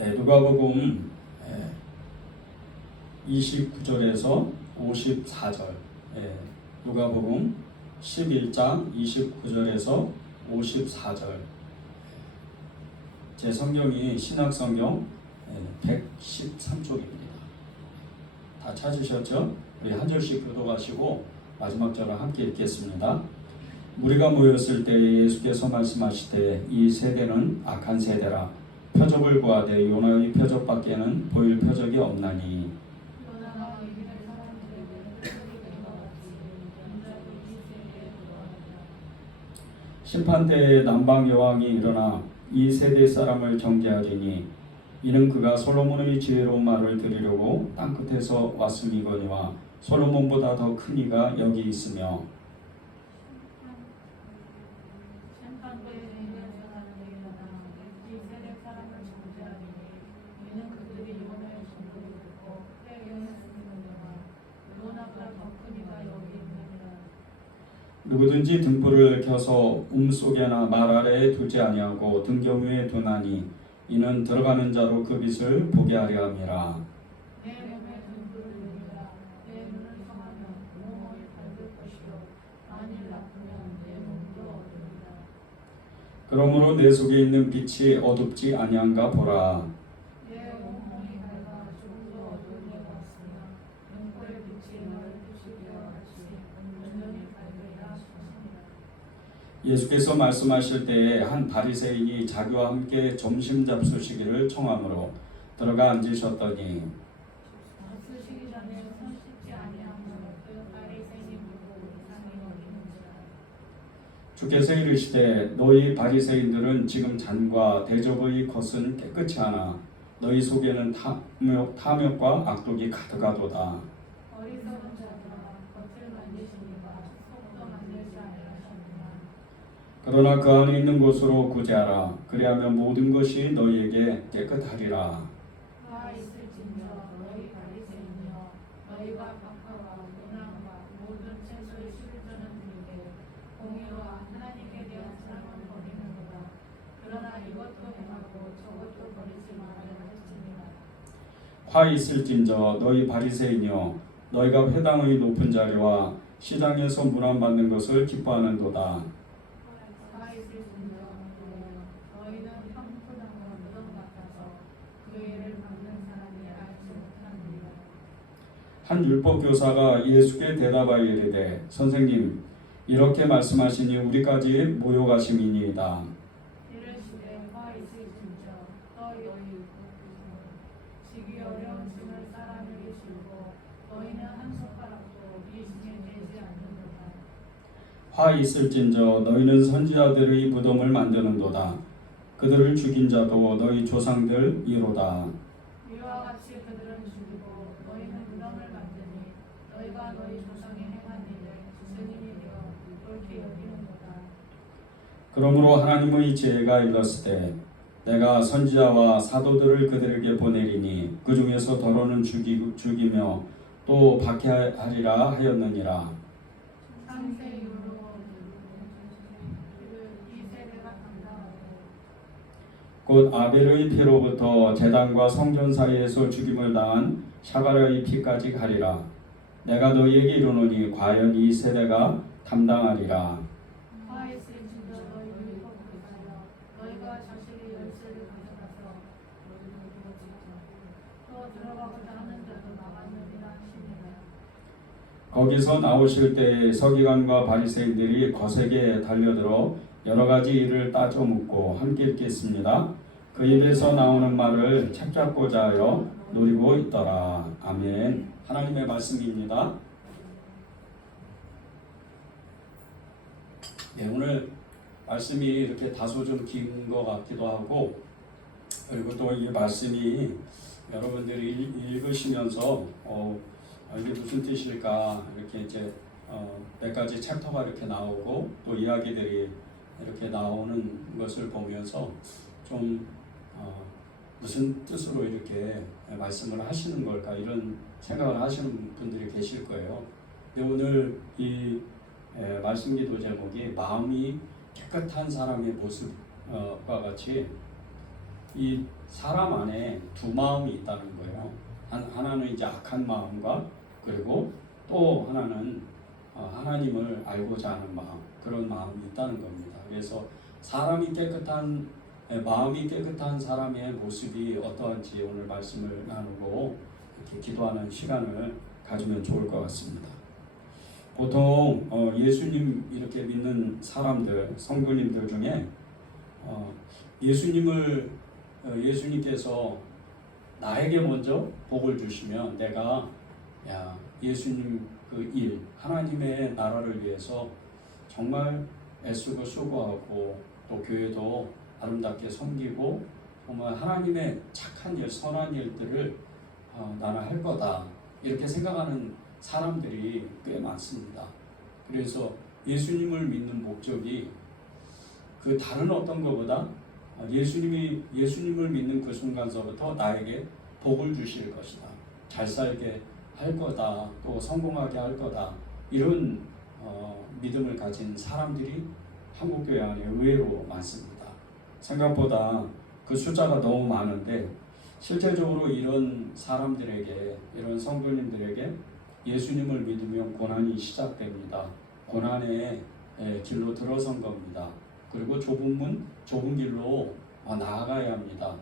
네, 누가복음 29절에서 54절. 누가복음 11장 29절에서 54절. 제 성경이 신약성경 113쪽입니다. 다 찾으셨죠? 우리 한 절씩 교독하시고 마지막 절을 함께 읽겠습니다. 무리가 모였을 때 예수께서 말씀하시되 이 세대는 악한 세대라. 표적을 구하되 요나의 표적밖에는 보일 표적이 없나니. 심판대에 남방 여왕이 일어나 이 세대 사람을 정죄하리니 이는 그가 솔로몬의 지혜로운 말을 들으려고 땅끝에서 왔음이거니와 솔로몬보다 더 큰 이가 여기 있으며. 누구든지 등불을 켜서 속에나 말 아래에 두지 아니하고 등경 위에 두나니 이는 들어가는 자로 그 빛을 보게 하려 함이라. 내 몸에 등불을 내리라. 내 눈을 성하면 온몸이 밝을 것이요 만일 나쁘면 내 몸도 어두우리라. 그러므로 내 속에 있는 빛이 어둡지 아니한가 보라. 내 온몸이 밝아 조금도 어두울 리가 없으며 눈꼴의 빛이 너를 비추기와 같이 온전히 밝으리라 하셨습니다. 예수께서 말씀하실 때에 한 바리새인이 자기와 함께 점심 잡수시기를 청하므로 들어가 앉으셨더니 잡수시기 전에 손 씻지 아니하므로 그 바리새인이 묻고 이상히 여기는지라. 주께서 이르시되 너희 바리새인들은 지금 잔과 대접의 것은 깨끗이 하나 너희 속에는 탐욕과 악독이 가득하도다. 어리석은 자들아 겉을 만지시니까 속도 만들지 아니하셨느냐. 그러나 그 안에 있는 곳으로 구제하라. 그리하면 모든 것이 너희에게 깨끗하리라. 가 있을진저 너희 바리새인이여 너희가 박하와 문화와 모든 채소의 실전은 드리되 공의와 하나님께 대한 사랑을 버리는도다. 그러나 이것도 행하고 저것도 버리지 말아야 할지니라. 화 있을진저 너희 바리새인이여 너희가 회당의 높은 자리와 시장에서 문안받는 것을 기뻐하는도다. 가 있을진저 너희는 황폐당과 무덤 같아서 그 애를 받는 사람이 알지 못하느니라. 한 율법 교사가 예수께 대답하여 이르되 선생님 이렇게 말씀하시니 우리까지 모욕하심이니이다. 이르시되 화 있을진저 너희 지기 어려운 짐을 사람에게 주고 너희는 한 손가락도 이 짐에 대지 않는도다. 화 있을진저 너희는 선지자들의 무덤을 만드는도다. 그들을 죽인 자도 너희 조상들 이로다. 이와 같이 그들은 죽이고 너희는 무덤을 만드니 너희가 너희 조상이 행한 일을 증인이 되어 옳게 여기는도다. 그러므로 하나님의 지혜가 일렀으되 내가 선지자와 사도들을 그들에게 보내리니 그 중에서 더러는 죽이며 또 박해하리라 하였느니라. 창세 이후로 이 세대가 감당하고 곧 아벨의 피로부터 제단과 성전 사이에서 죽임을 당한 샤가랴의 피까지 가리라. 내가 너희에게 이르노니 과연 이 세대가 담당하리라. 화 있을진저 너희 율법 교사여 너희가 자식의 열쇠를 가져가서 또 들어가고자 하는 자도 나가느니라 하시니라. 거기서 나오실 때 서기관과 바리새인들이 거세게 달려들어 여러 가지 일을 따져 묻고 함께 읽겠습니다. 그 입에서 나오는 말을 책잡고자 하여 노리고 있더라. 아멘. 하나님의 말씀입니다. 네, 오늘 말씀이 이렇게 다소 좀 긴 것 같기도 하고 그리고 또 이 말씀이 여러분들이 읽으시면서 이게 무슨 뜻일까 이렇게 이제 몇 가지 챕터가 이렇게 나오고 또 이야기들이 이렇게 나오는 것을 보면서 좀 무슨 뜻으로 이렇게 말씀을 하시는 걸까 이런 생각을 하시는 분들이 계실 거예요. 근데 오늘 이 말씀 기도 제목이 마음이 깨끗한 사람의 모습과 같이 이 사람 안에 두 마음이 있다는 거예요. 하나는 이제 악한 마음과 그리고 또 하나는 하나님을 알고자 하는 마음, 그런 마음이 있다는 겁니다. 그래서 사람이 깨끗한 마음이 깨끗한 사람의 모습이 어떠한지 오늘 말씀을 나누고 이렇게 기도하는 시간을 가지면 좋을 것 같습니다. 보통 예수님 이렇게 믿는 사람들, 성도님들 중에 예수님께서 나에게 먼저 복을 주시면 내가 예수님 그 일, 하나님의 나라를 위해서 정말 애쓰고 수고하고 또 교회도 아름답게 섬기고 정말 하나님의 착한 일, 선한 일들을 나는 할 거다 이렇게 생각하는 사람들이 꽤 많습니다. 그래서 예수님을 믿는 목적이 그 다른 어떤 것보다 예수님을 믿는 그 순간서부터 나에게 복을 주실 것이다, 잘 살게 할 거다, 또 성공하게 할 거다, 이런 믿음을 가진 사람들이 한국교회 안에 의외로 많습니다. 생각보다 그 숫자가 너무 많은데 실제적으로 이런 사람들에게, 이런 성도님들에게 예수님을 믿으면 고난이 시작됩니다. 고난의 길로 들어선 겁니다. 그리고 좁은 길로 나아가야 합니다.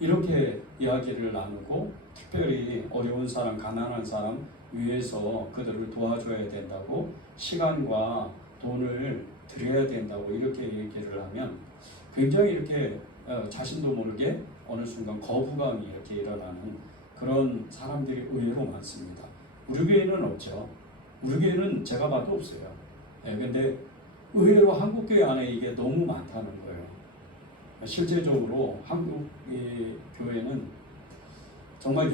이렇게 이야기를 나누고 특별히 어려운 사람, 가난한 사람 위해서 그들을 도와줘야 된다고, 시간과 돈을 드려야 된다고 이렇게 얘기를 하면 굉장히 이렇게 자신도 모르게 어느 순간 거부감이 이렇게 일어나는 그런 사람들이 의외로 많습니다. 우리 교회는 없죠. 우리 교회는 제가 봐도 없어요. 근데 의외로 한국교회 안에 이게 너무 많다는 거예요. 실제적으로 한국 교회는 정말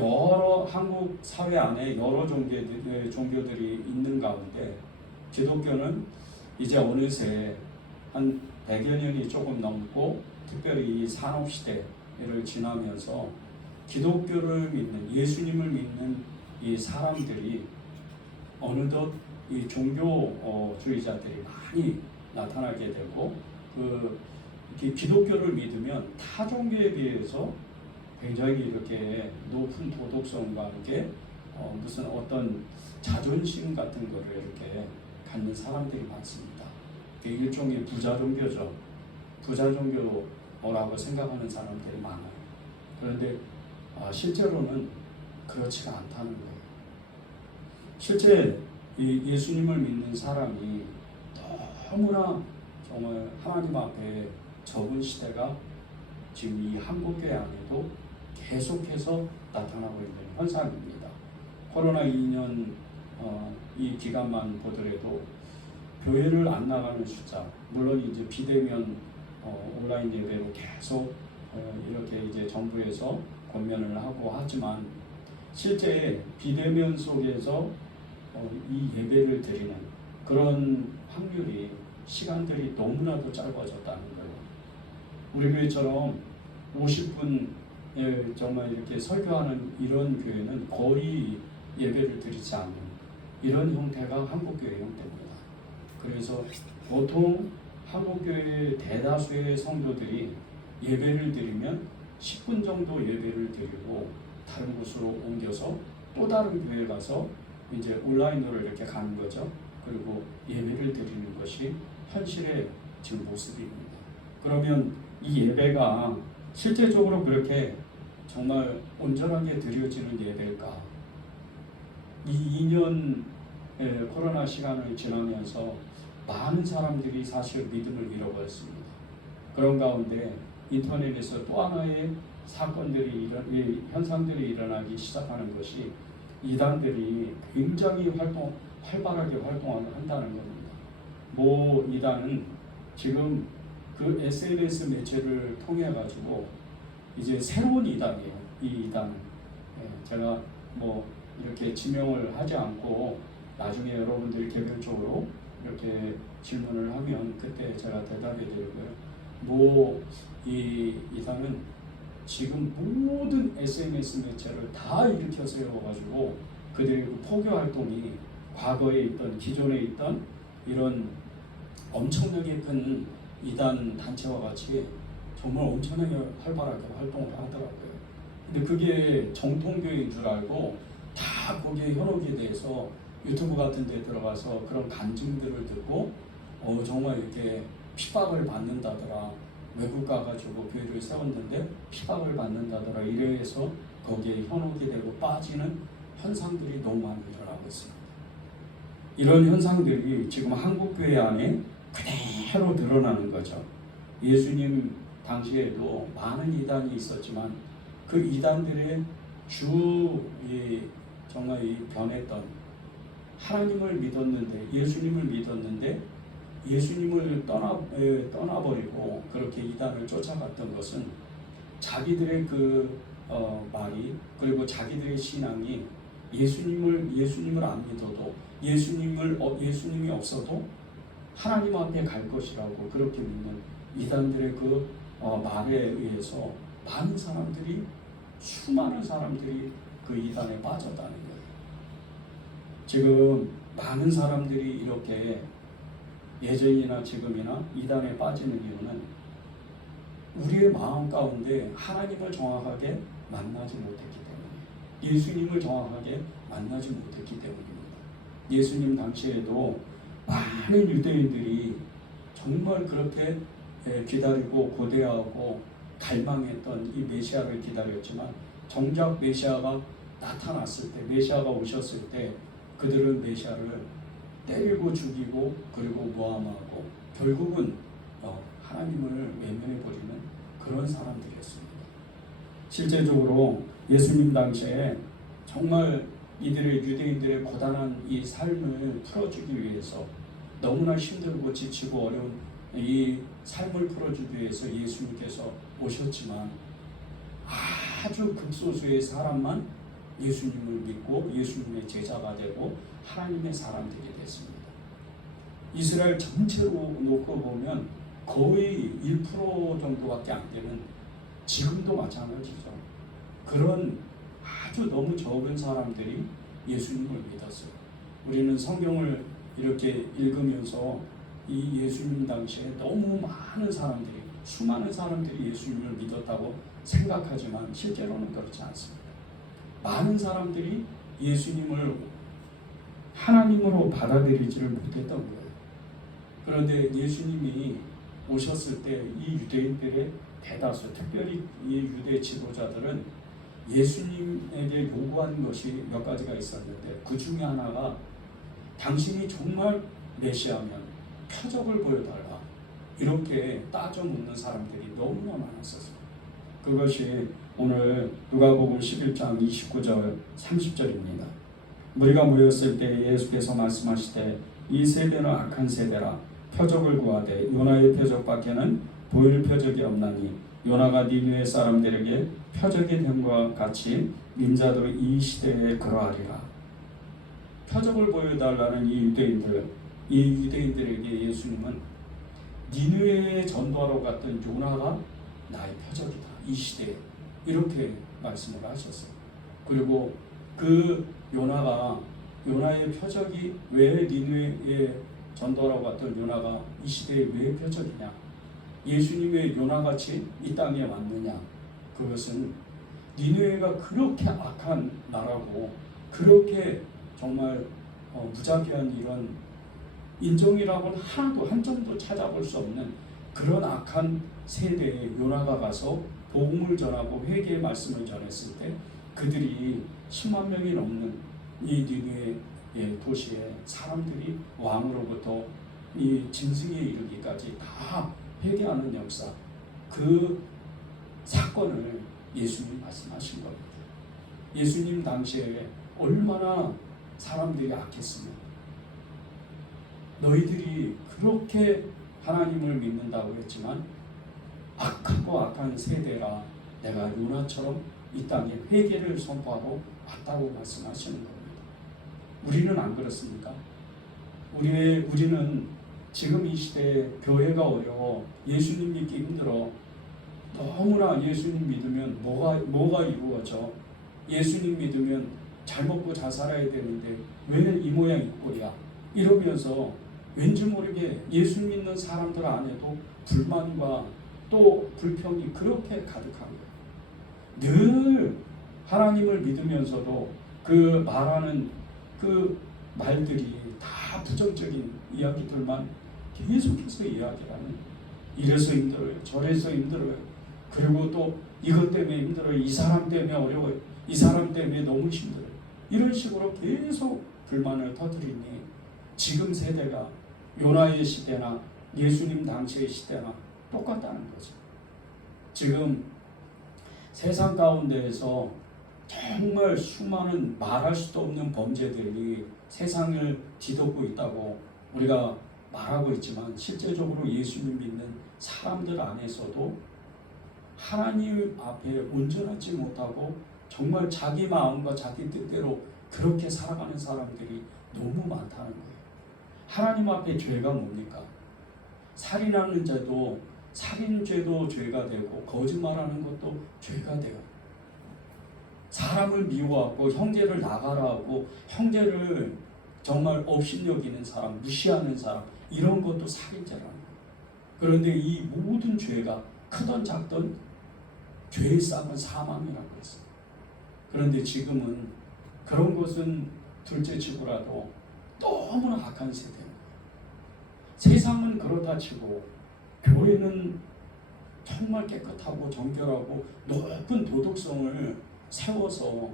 한국 사회 안에 여러 종교들이 있는 가운데 기독교는 이제 어느새 한 100여 년이 조금 넘고 특별히 이 산업시대를 지나면서 기독교를 믿는, 예수님을 믿는 이 사람들이 어느덧 이 종교주의자들이 많이 나타나게 되고, 기독교를 믿으면 타 종교에 비해서 굉장히 이렇게 높은 도덕성과 함께 무슨 어떤 자존심 같은 거를 이렇게 갖는 사람들이 많습니다. 일종의 부자 종교죠. 부자 종교라고 생각하는 사람들이 많아요. 그런데 실제로는 그렇지가 않다는 거예요. 실제 예수님을 믿는 사람이 너무나 정말 하나님 앞에 적은 시대가 지금 이 한국교회 안에도 계속해서 나타나고 있는 현상입니다. 코로나 2년 이 기간만 보더라도 교회를 안 나가는 숫자, 물론 이제 비대면 온라인 예배로 계속 이렇게 이제 정부에서 권면을 하고 하지만 실제 비대면 속에서 이 예배를 드리는 그런 확률이, 시간들이 너무나도 짧아졌다는 거예요. 우리 교회처럼 50분 정말 이렇게 설교하는 이런 교회는 거의 예배를 드리지 않는 이런 형태가 한국교회 형태입니다. 그래서 보통 한국교회 대다수의 성도들이 예배를 드리면 10분 정도 예배를 드리고 다른 곳으로 옮겨서 또 다른 교회에 가서 이제 온라인으로 이렇게 가는 거죠. 그리고 예배를 드리는 것이 현실의 지금 모습입니다. 그러면 이 예배가 실제적으로 그렇게 정말 온전하게 드려지는 예배일까? 이 2년 코로나 시간을 지나면서 많은 사람들이 사실 믿음을 잃어버렸습니다. 그런 가운데 인터넷에서 또 하나의 현상들이 일어나기 시작하는 것이 이단들이 굉장히 활발하게 활동한다는 겁니다. 이단은 지금 그 SNS 매체를 통해 가지고 이제 새로운 이단이에요. 이 이단은 제가 이렇게 지명을 하지 않고 나중에 여러분들이 개별적으로 이렇게 질문을 하면 그때 제가 대답해 드리고요. 이 이단은 지금 모든 SNS 매체를 다 일으켜 세워가지고 그들의 그 포교 활동이 과거에 있던, 기존에 있던 이런 엄청나게 큰 이단 단체와 같이 정말 엄청나게 활발하게 활동을 하더라고요. 근데 그게 정통교회인 줄 알고 다 거기에 현혹이 돼서 유튜브 같은 데 들어가서 그런 간증들을 듣고 정말 이렇게 핍박을 받는다더라. 외국 가가지고 교회를 세웠는데 핍박을 받는다더라. 이래서 거기에 현혹이 되고 빠지는 현상들이 너무 많이 일어나고 있습니다. 이런 현상들이 지금 한국 교회 안에 그대로 드러나는 거죠. 예수님 당시에도 많은 이단이 있었지만 그 이단들의 정말 변했던 하나님을 믿었는데 예수님을 믿었는데 예수님을 떠나버리고 그렇게 이단을 쫓아갔던 것은 자기들의 말이 그리고 자기들의 신앙이 예수님을 안 믿어도 예수님이 없어도 하나님 앞에 갈 것이라고 그렇게 믿는 이단들의 말에 의해서 수많은 사람들이 그 이단에 빠졌다는 거예요. 지금 많은 사람들이 이렇게 예전이나 지금이나 이단에 빠지는 이유는 우리의 마음 가운데 하나님을 정확하게 만나지 못했기 때문에 예수님을 정확하게 만나지 못했기 때문입니다. 예수님 당시에도 많은 유대인들이 정말 그렇게 기다리고 고대하고 갈망했던 이 메시아를 기다렸지만 정작 메시아가 나타났을 때 메시아가 오셨을 때 그들은 메시아를 때리고 죽이고 그리고 모함하고 결국은 하나님을 외면해버리는 그런 사람들이었습니다. 실제적으로 예수님 당시에 정말 유대인들의 고단한 이 삶을 풀어주기 위해서 너무나 힘들고 지치고 어려운 이 삶을 풀어주기 위해서 예수님께서 오셨지만 아주 극소수의 사람만 예수님을 믿고 예수님의 제자가 되고 하나님의 사람들이 됐습니다. 이스라엘 전체로 놓고 보면 거의 1% 정도밖에 안 되는 지금도 마찬가지죠. 그런 아주 너무 적은 사람들이 예수님을 믿었어요. 우리는 성경을 이렇게 읽으면서 이 예수님 당시에 너무 수많은 사람들이 예수님을 믿었다고 생각하지만 실제로는 그렇지 않습니다. 많은 사람들이 예수님을 하나님으로 받아들이지를 못했던 거예요. 그런데 예수님이 오셨을 때 이 유대인들의 대다수, 특별히 이 유대 지도자들은 예수님에게 요구하는 것이 몇 가지가 있었는데 그 중에 하나가 당신이 정말 메시아면 표적을 보여달라. 이렇게 따져 묻는 사람들이 너무나 많았었어요. 그것이 오늘 누가복음 11장 29절 30절입니다. 무리가 모였을 때 예수께서 말씀하시되 이 세대는 악한 세대라. 표적을 구하되 요나의 표적밖에는 보일 표적이 없나니 요나가 니느웨 사람들에게 표적이 됨과 같이 인자도 이 시대에 그러하리라. 표적을 보여달라는 이 유대인들에게 예수님은 니느웨에 전도하러 갔던 요나가 나의 표적이다. 이 시대에 이렇게 말씀을 하셨어요. 그리고 그 요나의 표적이 왜 니느웨에 전도하러 갔던 요나가 이 시대에 왜 표적이냐? 예수님의 요나같이 이 땅에 왔느냐? 그것은 니느웨가 그렇게 악한 나라고 그렇게 정말 무자비한 이런 인종이라고는 하나도 한 점도 찾아볼 수 없는 그런 악한 세대에 요나가 가서 복음을 전하고 회개의 말씀을 전했을 때 그들이 10만 명이 넘는 이 니느웨 도시에 사람들이 왕으로부터 이 짐승에 이르기까지 다 회개하는 역사, 그 사건을 예수님 말씀하신 겁니다. 예수님 당시에 얼마나 사람들이 악했으면 너희들이 그렇게 하나님을 믿는다고 했지만 악하고 악한 세대라 내가 요나처럼 이 땅에 회개를 선포하러 왔다고 말씀하시는 겁니다. 우리는 안 그렇습니까? 우리는 지금 이 시대에 교회가 어려워 예수님 믿기 힘들어 너무나 예수님 믿으면 뭐가 이루어져? 예수님 믿으면 잘 먹고 잘 살아야 되는데 왜 이 모양 이 꼴이야? 이러면서 왠지 모르게 예수 믿는 사람들 안에도 불만과 또 불평이 그렇게 가득한 거예요. 늘 하나님을 믿으면서도 그 말하는 그 말들이 다 부정적인 이야기들만 계속해서 이야기하는, 이래서 힘들어요, 저래서 힘들어요, 그리고 또 이것 때문에 힘들어요, 이 사람 때문에 어려워요, 이 사람 때문에 너무 힘들어요, 이런 식으로 계속 불만을 터뜨리니 지금 세대가 요나의 시대나 예수님 당시의 시대나 똑같다는 거죠. 지금 세상 가운데에서 정말 수많은 말할 수도 없는 범죄들이 세상을 뒤덮고 있다고 우리가 말하고 있지만, 실제적으로 예수님 믿는 사람들 안에서도 하나님 앞에 온전하지 못하고 정말 자기 마음과 자기 뜻대로 그렇게 살아가는 사람들이 너무 많다는 거예요. 하나님 앞에 죄가 뭡니까? 살인하는 죄도, 살인죄도 죄가 되고, 거짓말하는 것도 죄가 돼요. 사람을 미워하고 형제를 나가라 하고 형제를 정말 업신여기는 사람, 무시하는 사람, 이런 것도 살인죄라는 거예요. 그런데 이 모든 죄가 크든 작든 죄의 싹은 사망이라고 했어요. 그런데 지금은 그런 것은 둘째치고라도 너무나 악한 세대예요. 세상은 그렇다 치고 교회는 정말 깨끗하고 정결하고 높은 도덕성을 세워서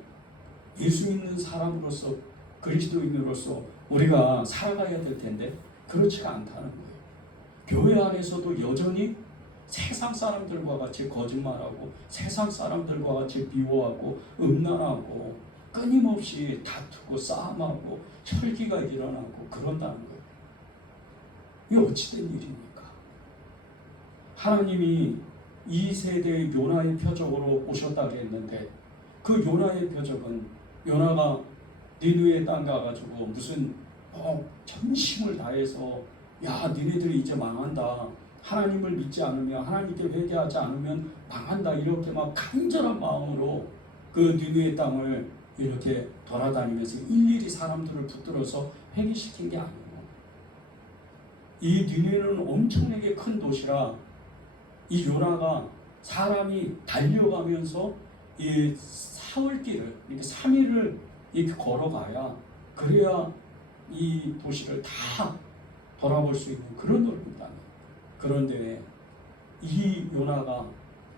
예수 믿는 사람으로서, 그리스도인으로서 우리가 살아가야 될 텐데 그렇지가 않다는 거예요. 교회 안에서도 여전히 세상 사람들과 같이 거짓말하고, 세상 사람들과 같이 미워하고, 음란하고, 끊임없이 다투고 싸움하고 혈기가 일어나고 그런다는 거예요. 이게 어찌된 일입니까? 하나님이 이 세대의 요나의 표적으로 오셨다고 했는데, 그 요나의 표적은 요나가 니느웨 땅 가가지고 무슨 전심을 다해서, 야 니네들이 이제 망한다, 하나님을 믿지 않으면, 하나님께 회개하지 않으면 망한다, 이렇게 막 간절한 마음으로 그 니느웨 땅을 이렇게 돌아다니면서 일일이 사람들을 붙들어서 회개시킨 게 아니고, 이 니느웨는 엄청나게 큰 도시라 이 요나가 사람이 달려가면서 이 사흘길을, 이렇게 3일을 이렇게 걸어가야, 그래야 이 도시를 다 돌아볼 수 있는 그런 넓이다. 그런데 이 요나가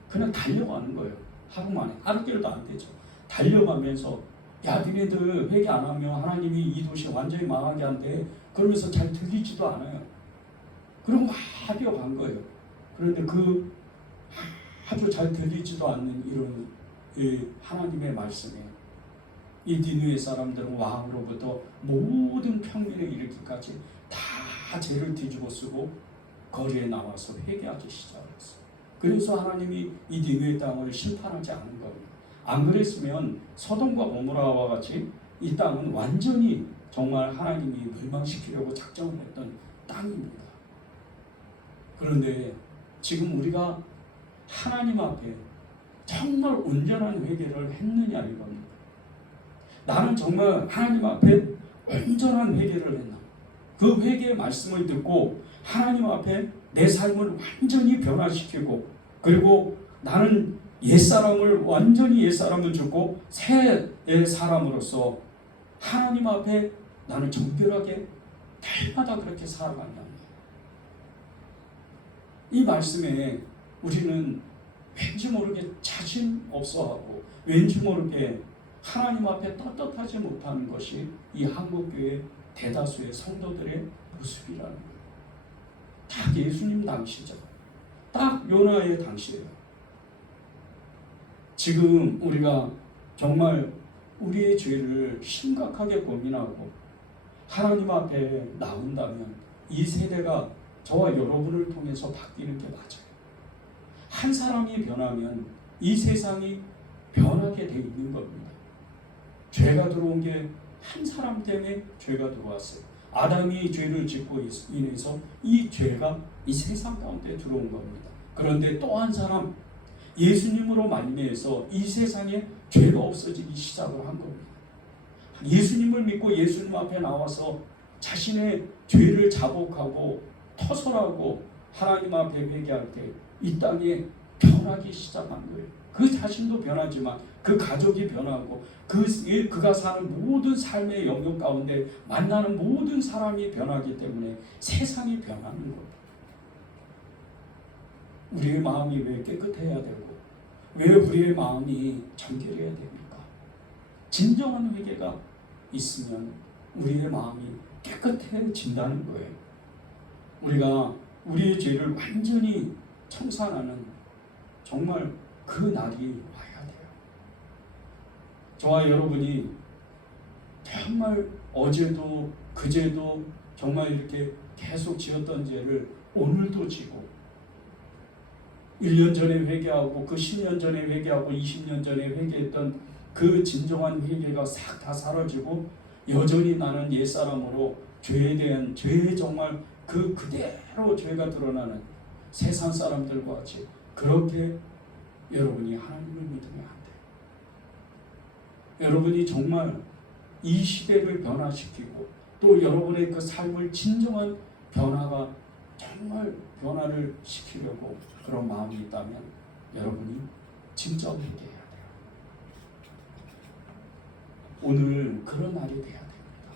그냥 달려가는 거예요. 하루 만에. 하루길도 안 되죠. 달려가면서, 야 니네들 회개 안 하면 하나님이 이 도시 완전히 망하게 한대, 그러면서 잘 들리지도 않아요. 그리고 막 뛰어간 거예요. 그런데 그 아주 잘 들리지도 않는 이런 하나님의 말씀에 이 니느웨 사람들은 왕으로부터 모든 평민에 이르기까지 다 죄를 뒤집어 쓰고 거리에 나와서 회개하기 시작했어요. 그래서 하나님이 이 니느웨 땅을 심판하지 않은 겁니다. 안 그랬으면 소돔과 고모라와 같이 이 땅은 완전히 정말 하나님이 멸망시키려고 작정을 했던 땅입니다. 그런데 지금 우리가 하나님 앞에 정말 온전한 회개를 했느냐 이겁니다. 나는 정말 하나님 앞에 온전한 회개를 했나? 그 회개의 말씀을 듣고 하나님 앞에 내 삶을 완전히 변화시키고, 그리고 나는 옛사람을 완전히 옛사람을 죽고 새 사람으로서 하나님 앞에 나는 정결하게 날마다 그렇게 살아간다. 이 말씀에 우리는 왠지 모르게 자신 없어하고, 왠지 모르게 하나님 앞에 떳떳하지 못하는 것이 이 한국교회 대다수의 성도들의 모습이라는 거예요. 딱 예수님 당시죠. 딱 요나의 당시예요. 지금 우리가 정말 우리의 죄를 심각하게 고민하고 하나님 앞에 나온다면 이 세대가 저와 여러분을 통해서 바뀌는 게 맞아요. 한 사람이 변하면 이 세상이 변하게 돼 있는 겁니다. 죄가 들어온 게 한 사람 때문에 죄가 들어왔어요. 아담이 죄를 짓고 인해서 이 죄가 이 세상 가운데 들어온 겁니다. 그런데 또 한 사람, 예수님으로 말미암아서 이 세상에 죄가 없어지기 시작을 한 겁니다. 예수님을 믿고 예수님 앞에 나와서 자신의 죄를 자복하고 터설하고 하나님 앞에 회개할 때 이 땅에 변하기 시작한 거예요. 그 자신도 변하지만 그 가족이 변하고 그가 사는 모든 삶의 영역 가운데 만나는 모든 사람이 변하기 때문에 세상이 변하는 거예요. 우리의 마음이 왜 깨끗해야 되고 왜 우리의 마음이 정결해야 됩니까? 진정한 회개가 있으면 우리의 마음이 깨끗해진다는 거예요. 우리가 우리의 죄를 완전히 청산하는 정말 그 날이 와야 돼요. 저와 여러분이 정말 어제도 그제도 정말 이렇게 계속 지었던 죄를 오늘도 지고 1년 전에 회개하고 그 10년 전에 회개하고 20년 전에 회개했던 그 진정한 회개가 싹 다 사라지고 여전히 나는 옛사람으로 죄에 대한 죄에 정말 그대로 죄가 드러나는 세상 사람들과 같이 그렇게 여러분이 하나님을 믿으면 안 돼요. 여러분이 정말 이 시대를 변화시키고 또 여러분의 그 삶을 진정한 변화가 정말 변화를 시키려고 그런 마음이 있다면 여러분이 진짜 회개해야 돼요. 오늘 그런 날이 돼야 됩니다.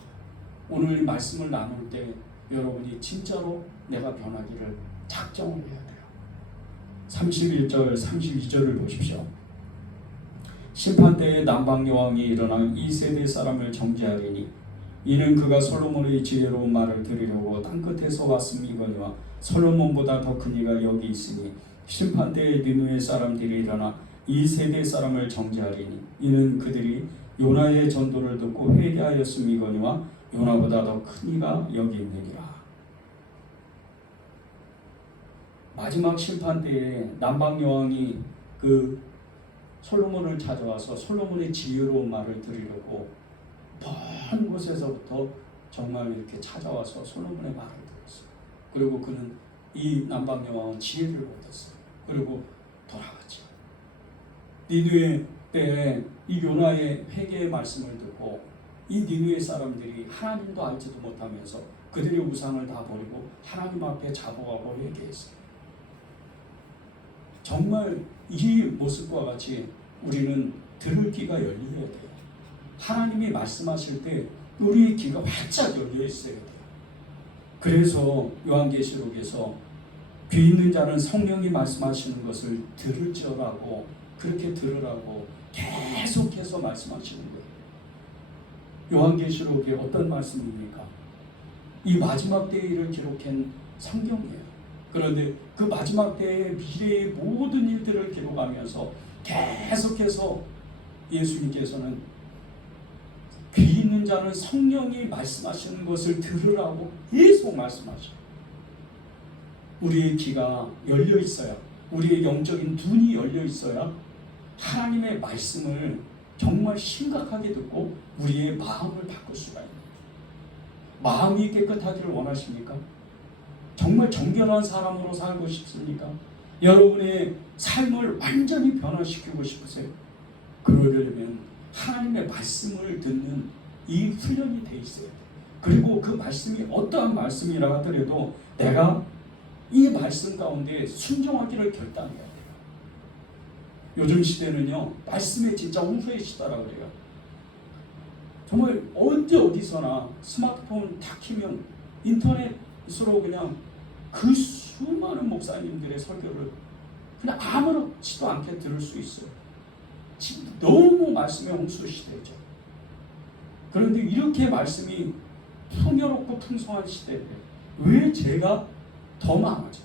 오늘 이 말씀을 나눌 때 여러분이 진짜로 내가 변하기를 작정을 해야 돼요. 31절 32절을 보십시오. 심판때에 남방여왕이 일어나 이 세대 사람을 정죄하리니 이는 그가 솔로몬의 지혜로운 말을 들으려고 땅끝에서 왔음이거니와 솔로몬보다 더 큰 이가 여기 있으니 심판때에 니느웨 사람들이 일어나 이 세대 사람을 정죄하리니 이는 그들이 요나의 전도를 듣고 회개하였음이거니와 요나보다 더 큰 이가 여기 있느니라. 마지막 심판 때에 남방 여왕이 그 솔로몬을 찾아와서 솔로몬의 지혜로운 말을 들으려고 먼 곳에서부터 정말 이렇게 찾아와서 솔로몬의 말을 들었어요. 그리고 그는 이 남방 여왕은 지혜를 얻었어요. 그리고 돌아갔죠. 니느웨 때에 이 요나의 회개의 말씀을 듣고 이 니느웨 사람들이 하나님도 알지도 못하면서 그들의 우상을 다 버리고 하나님 앞에 자복하고 회개했어요. 정말 이 모습과 같이 우리는 들을 귀가 열려야 돼요. 하나님이 말씀하실 때 우리의 귀가 활짝 열려 있어야 돼요. 그래서 요한계시록에서 귀 있는 자는 성령이 말씀하시는 것을 들을지어라고 그렇게 들으라고 계속해서 말씀하시는 거예요. 요한계시록에 어떤 말씀입니까? 이 마지막 때의 일을 기록한 성경이에요. 그런데 그 마지막 때의 미래의 모든 일들을 기록하면서 계속해서 예수님께서는 귀 있는 자는 성령이 말씀하시는 것을 들으라고 계속 말씀하셔요. 우리의 귀가 열려 있어야, 우리의 영적인 눈이 열려 있어야 하나님의 말씀을 정말 심각하게 듣고 우리의 마음을 바꿀 수가 있는 거예요. 마음이 깨끗하기를 원하십니까? 정말 정결한 사람으로 살고 싶습니까? 여러분의 삶을 완전히 변화시키고 싶으세요? 그러려면 하나님의 말씀을 듣는 이 훈련이 돼 있어야 돼요. 그리고 그 말씀이 어떠한 말씀이라 하더라도 내가 이 말씀 가운데 순종하기를 결단해야 돼요. 요즘 시대는요, 말씀에 진짜 홍수의 시대라고 그래요. 정말 언제 어디서나 스마트폰 탁 키면 인터넷으로 그냥 그 수많은 목사님들의 설교를 그냥 아무렇지도 않게 들을 수 있어요. 지금 너무 말씀의 홍수 시대죠. 그런데 이렇게 말씀이 풍요롭고 풍성한 시대에 왜 죄가 더 많아져?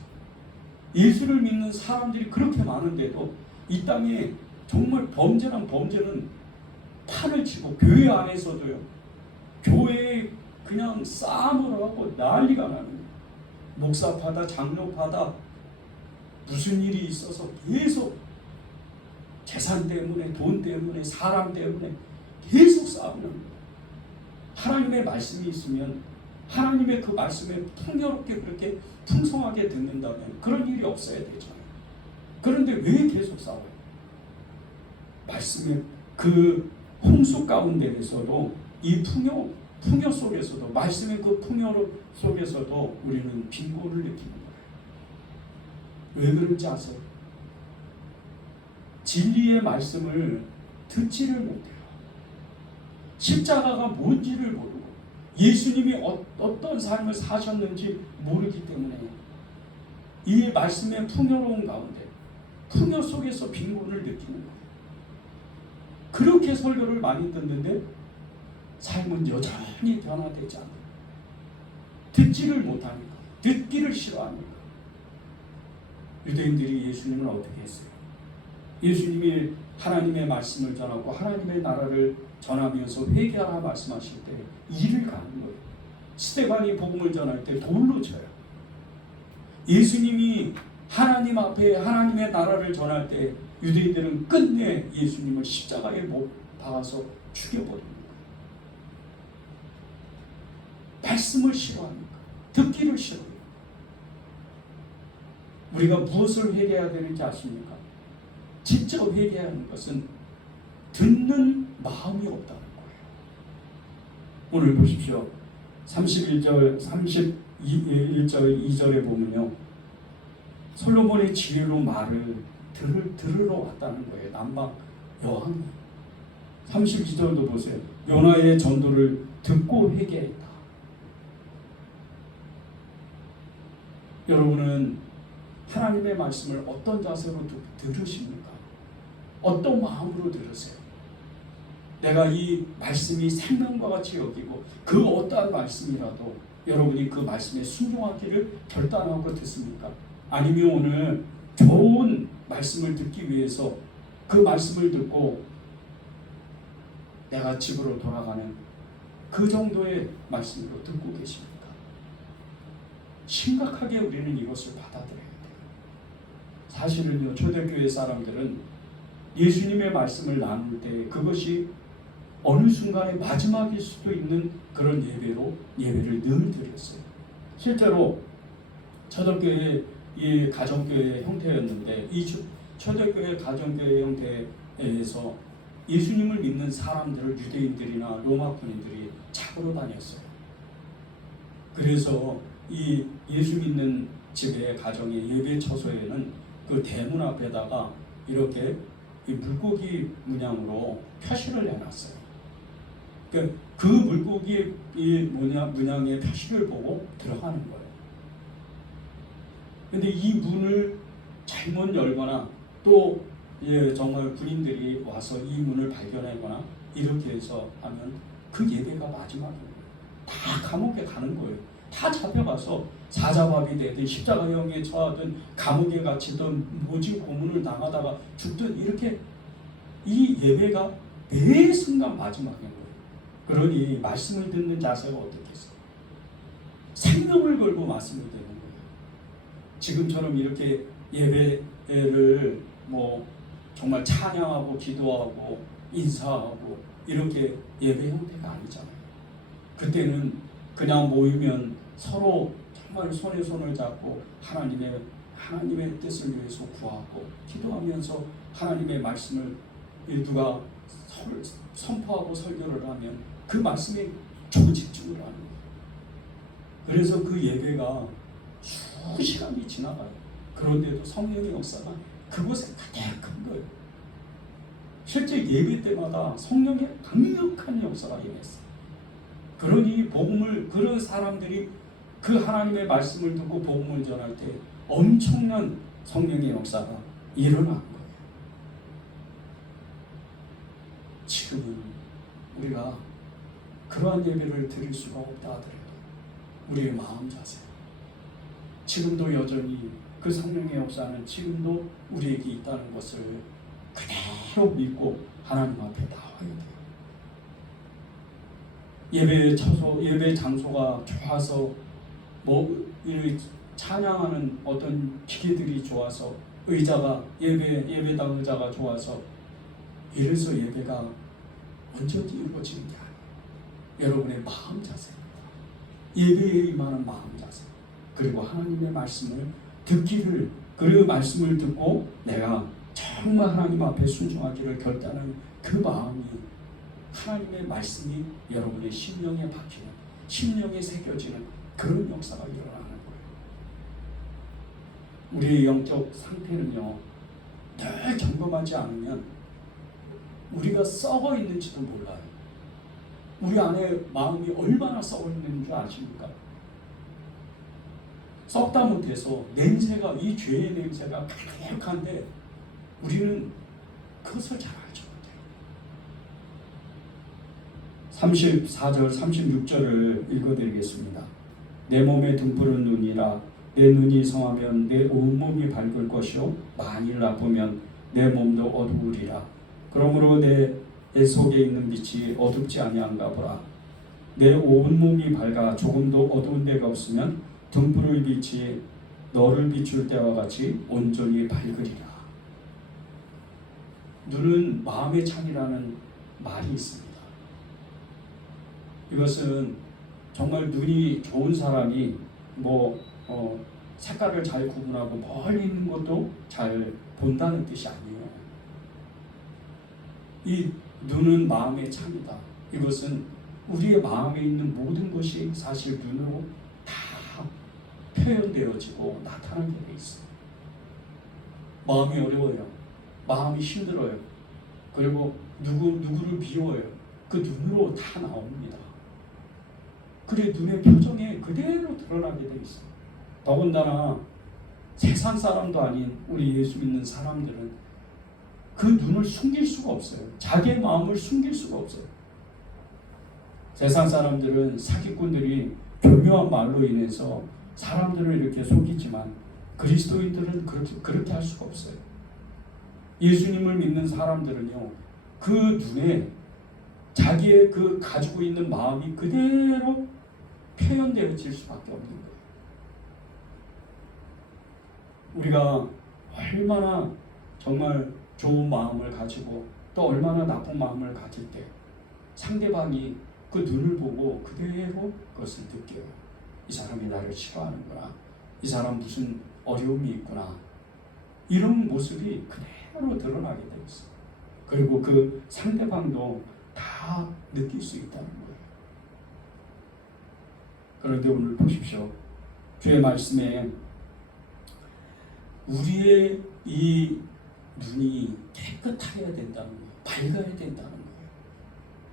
예수를 믿는 사람들이 그렇게 많은데도 이 땅에 정말 범죄란 범죄는 판을 치고 교회 안에서도요. 교회에 그냥 싸움을 하고 난리가 나는 거예요. 목사파다 장로파다 무슨 일이 있어서 계속 재산 때문에 돈 때문에 사람 때문에 계속 싸우는 거예요. 하나님의 말씀이 있으면 하나님의 그 말씀에 풍요롭게 그렇게 풍성하게 듣는다면 그런 일이 없어야 되잖아요. 그런데 왜 계속 싸워요? 말씀의 그 홍수 가운데에서도 이 풍요 속에서도 말씀의 그 풍요 속에서도 우리는 빈곤을 느끼는 거예요. 왜 그런지 아세요? 진리의 말씀을 듣지를 못해요. 십자가가 뭔지를 모르고 예수님이 어떤 삶을 사셨는지 모르기 때문에 이 말씀의 풍요로운 가운데 풍요 속에서 빈곤을 느끼는 거예요. 그렇게 설교를 많이 듣는데 삶은 여전히 변화되지 않아요. 듣지를 못하니까, 듣기를 싫어하니까. 유대인들이 예수님을 어떻게 했어요? 예수님이 하나님의 말씀을 전하고 하나님의 나라를 전하면서 회개하라 말씀하실 때 일을 가는 거예요. 스데반이 복음을 전할 때 돌로 쳐요. 예수님이 하나님 앞에 하나님의 나라를 전할 때 유대인들은 끝내 예수님을 십자가에 못 박아서 죽여버립니다. 말씀을 싫어합니까? 듣기를 싫어해요. 우리가 무엇을 회개해야 되는지 아십니까? 직접 회개하는 것은 듣는 마음이 없다는 거예요. 오늘 보십시오. 31절, 31절, 2절에 보면요. 솔로몬의 지혜로 말을 들으러 왔다는 거예요. 남방 여왕. 32절도 보세요. 요나의 전도를 듣고 회개했다. 여러분은 하나님의 말씀을 어떤 자세로 들으십니까? 어떤 마음으로 들으세요? 내가 이 말씀이 생명과 같이 여기고 그 어떠한 말씀이라도 여러분이 그 말씀에 순종하기를 결단하고 듣습니까? 아니면 오늘 좋은 말씀을 듣기 위해서 그 말씀을 듣고 내가 집으로 돌아가는 그 정도의 말씀으로 듣고 계십니까? 심각하게 우리는 이것을 받아들여야 돼요. 사실은요, 초대교회 사람들은 예수님의 말씀을 나눌 때 그것이 어느 순간에 마지막일 수도 있는 그런 예배를 늘 드렸어요. 실제로 초대교회 이 가정교회 형태였는데 이 초대교회 가정교회 형태에서 예수님을 믿는 사람들을 유대인들이나 로마 군인들이 잡으러 다녔어요. 그래서 이 예수 믿는 집의 가정의 예배 처소에는 그 대문 앞에다가 이렇게 이 물고기 문양으로 표시를 해놨어요. 그 물고기 문양의 표시를 보고 들어가는 거예요. 근데 이 문을 잘못 열거나 또 정말 군인들이 와서 이 문을 발견하거나 이렇게 해서 하면 그 예배가 마지막이에요. 다 감옥에 가는 거예요. 다 잡혀가서 사자밥이 되든 십자가형에 처하든 감옥에 갇히든 모진 고문을 당하다가 죽든 이렇게 이 예배가 매 순간 마지막인 거예요. 그러니 말씀을 듣는 자세가 어떻겠어요? 생명을 걸고 말씀을 듣는 거예요. 지금처럼 이렇게 예배를 정말 찬양하고 기도하고 인사하고 이렇게 예배 형태가 아니잖아요. 그때는 그냥 모이면 서로 정말 손에 손을 잡고 하나님의 뜻을 위해서 구하고 기도하면서 하나님의 말씀을 누가 선포하고 설교를 하면 그 말씀에 초집중을 하는 거예요. 그래서 그 예배가 수시간이 지나가요. 그런데도 성령의 역사가 그곳에 가득한 거예요. 실제 예배 때마다 성령의 강력한 역사가 임했어요. 그러니 그런 사람들이 그 하나님의 말씀을 듣고 복음을 전할 때 엄청난 성령의 역사가 일어난 거예요. 지금은 우리가 그러한 예배를 드릴 수가 없다 하더라도 우리의 마음 자세, 지금도 여전히 그 성령의 역사는 지금도 우리에게 있다는 것을 그대로 믿고 하나님 앞에 나와야 돼요. 예배 장소가 좋아서 찬양하는 어떤 기계들이 좋아서 의자가 예배당 의자가 좋아서 이래서 예배가 언제든지 이루어지는 게 아니에요. 여러분의 마음 자세입니다. 예배에 임하는 마음 자세, 그리고 하나님의 말씀을 듣기를, 그 말씀을 듣고 내가 정말 하나님 앞에 순종하기를 결단하는 그 마음이, 하나님의 말씀이 여러분의 심령에 박히는, 심령에 새겨지는 그런 역사가 일어나는 거예요. 우리의 영적 상태는요, 늘 점검하지 않으면 우리가 썩어 있는지도 몰라요. 우리 안에 마음이 얼마나 썩어 있는 줄 아십니까? 썩다 못해서 냄새가, 이 죄의 냄새가 가득한데 우리는 그것을 잘 알지 못해요. 34절 36절을 읽어드리겠습니다. 내 몸에 등불은 눈이라 내 눈이 성하면 내 온몸이 밝을 것이요 만일 나쁘면 내 몸도 어두우리라. 그러므로 내 속에 있는 빛이 어둡지 아니한가 보라. 내 온몸이 밝아 조금도 어두운 데가 없으면 등불의 빛이 너를 비출 때와 같이 온전히 밝으리라. 눈은 마음의 창이라는 말이 있습니다. 이것은 정말 눈이 좋은 사람이 색깔을 잘 구분하고 멀리 있는 것도 잘 본다는 뜻이 아니에요. 이 눈은 마음의 창이다. 이것은 우리의 마음에 있는 모든 것이 사실 눈으로 다 표현되어지고 나타나게 돼 있어요. 마음이 어려워요. 마음이 힘들어요. 그리고 누구를 미워요. 그 눈으로 다 나옵니다. 그래 눈의 표정에 그대로 드러나게 돼 있어요. 더군다나 세상 사람도 아닌 우리 예수 믿는 사람들은 그 눈을 숨길 수가 없어요. 자기의 마음을 숨길 수가 없어요. 세상 사람들은 사기꾼들이 교묘한 말로 인해서 사람들을 이렇게 속이지만 그리스도인들은 그렇게 할 수가 없어요. 예수님을 믿는 사람들은요, 그 눈에 자기의 그 가지고 있는 마음이 그대로 표현되어질 수밖에 없는 거예요. 우리가 얼마나 정말 좋은 마음을 가지고 또 얼마나 나쁜 마음을 가질 때 상대방이 그 눈을 보고 그대로 그것을 느껴요. 이 사람이 나를 싫어하는구나. 이 사람 무슨 어려움이 있구나. 이런 모습이 그대로 드러나게 되어 있어요. 그리고 그 상대방도 다 느낄 수 있다는 거예요. 그런데 오늘 보십시오. 주의 말씀에 우리의 이 눈이 깨끗해야 된다는 거예요. 밝아야 된다는 거예요.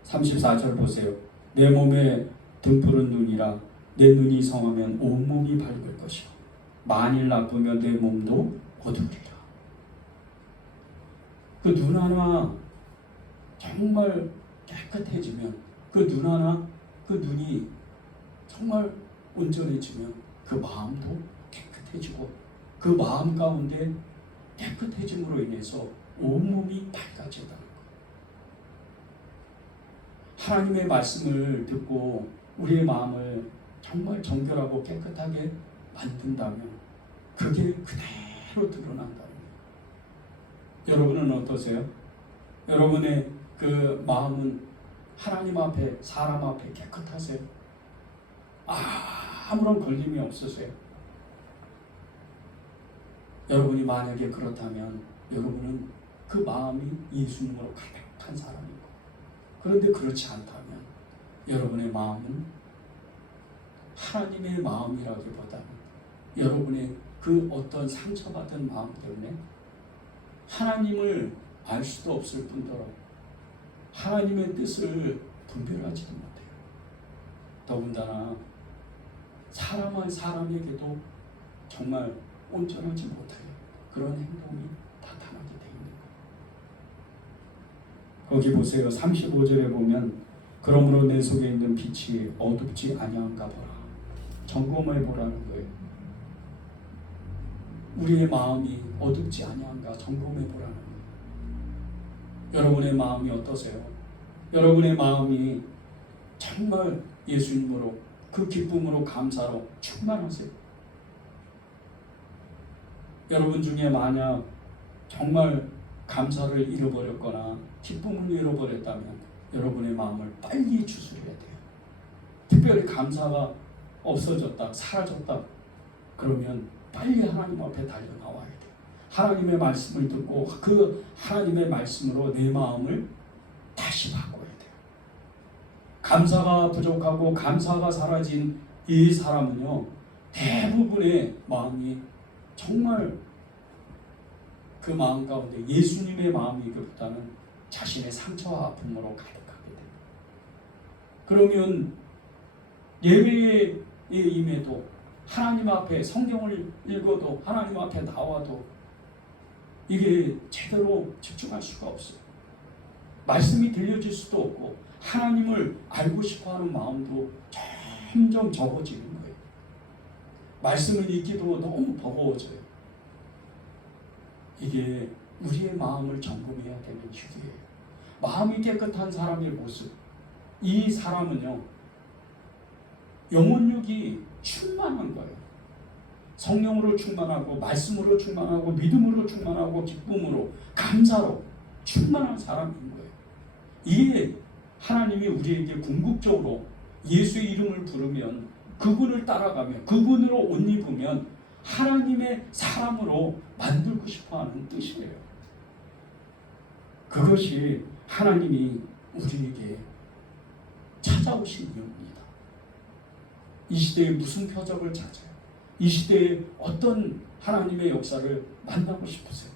34절 보세요. 내 몸에 등불은 눈이라 내 눈이 성하면 온몸이 밝을 것이요 만일 나쁘면 내 몸도 어두우리라. 그 눈 하나 정말 깨끗해지면 그 눈 하나, 그 눈이 정말 온전해지면 그 마음도 깨끗해지고 그 마음 가운데 깨끗해짐으로 인해서 온몸이 밝아진다는 거예요. 하나님의 말씀을 듣고 우리의 마음을 정말 정결하고 깨끗하게 만든다면 그게 그대로 드러난다는 거예요. 여러분은 어떠세요? 여러분의 그 마음은 하나님 앞에, 사람 앞에 깨끗하세요? 아무런 걸림이 없으세요? 여러분이 만약에 그렇다면 여러분은 그 마음이 예수님으로 가득한 사람이고, 그런데 그렇지 않다면 여러분의 마음은 하나님의 마음이라기보다는 여러분의 그 어떤 상처받은 마음 때문에 하나님을 알 수도 없을 뿐더러 하나님의 뜻을 분별하지도 못해요. 더군다나 사람에게도 정말 온전하지 못해요. 그런 행동이 나타나게 돼 있는 거예요. 거기 보세요. 35절에 보면 그러므로 내 속에 있는 빛이 어둡지 아니한가 보라. 점검해 보라는 거예요. 우리의 마음이 어둡지 아니한가 점검해 보라는 거예요. 여러분의 마음이 어떠세요? 여러분의 마음이 정말 예수님으로 그 기쁨으로 감사로 충만하세요? 여러분 중에 만약 정말 감사를 잃어버렸거나 기쁨을 잃어버렸다면 여러분의 마음을 빨리 추스려야 돼요. 특별히 감사가 없어졌다, 사라졌다 그러면 빨리 하나님 앞에 달려나와야 돼요. 하나님의 말씀을 듣고 그 하나님의 말씀으로 내 마음을 다시 바꿔야 돼요. 감사가 부족하고 감사가 사라진 이 사람은요, 대부분의 마음이 정말 그 마음 가운데 예수님의 마음이기보다는 자신의 상처와 아픔으로 가득하게 됩니다. 그러면 예배에 임해도 하나님 앞에 성경을 읽어도 하나님 앞에 나와도 이게 제대로 집중할 수가 없어요. 말씀이 들려질 수도 없고 하나님을 알고 싶어하는 마음도 점점 적어지는 거예요. 말씀을 읽기도 너무 버거워져요. 이게 우리의 마음을 점검해야 되는 시기예요. 마음이 깨끗한 사람의 모습, 이 사람은요 영혼육이 충만한 거예요. 성령으로 충만하고 말씀으로 충만하고 믿음으로 충만하고 기쁨으로 감사로 충만한 사람인 거예요. 이게 하나님이 우리에게 궁극적으로 예수의 이름을 부르면 그분을 따라가며 그분으로 옷 입으면 하나님의 사람으로 만들고 싶어하는 뜻이에요. 그것이 하나님이 우리에게 찾아오신 이유입니다. 이 시대에 무슨 표적을 찾아요? 이 시대에 어떤 하나님의 역사를 만나고 싶으세요?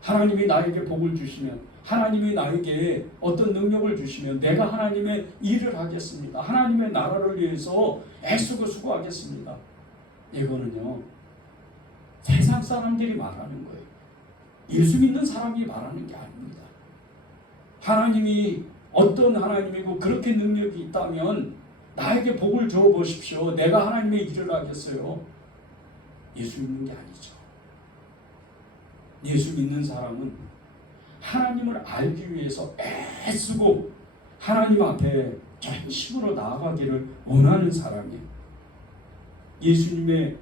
하나님이 나에게 복을 주시면, 하나님이 나에게 어떤 능력을 주시면 내가 하나님의 일을 하겠습니다. 하나님의 나라를 위해서 애쓰고 수고하겠습니다. 이거는요 세상 사람들이 말하는 거예요. 예수 믿는 사람이 말하는 게 아닙니다. 하나님이 어떤 하나님이고 그렇게 능력이 있다면 나에게 복을 줘 보십시오. 내가 하나님의 일을 하겠어요. 예수 믿는 게 아니죠. 예수 믿는 사람은 하나님을 알기 위해서 애쓰고 하나님 앞에 전심으로 나아가기를 원하는 사람이에요. 예수님의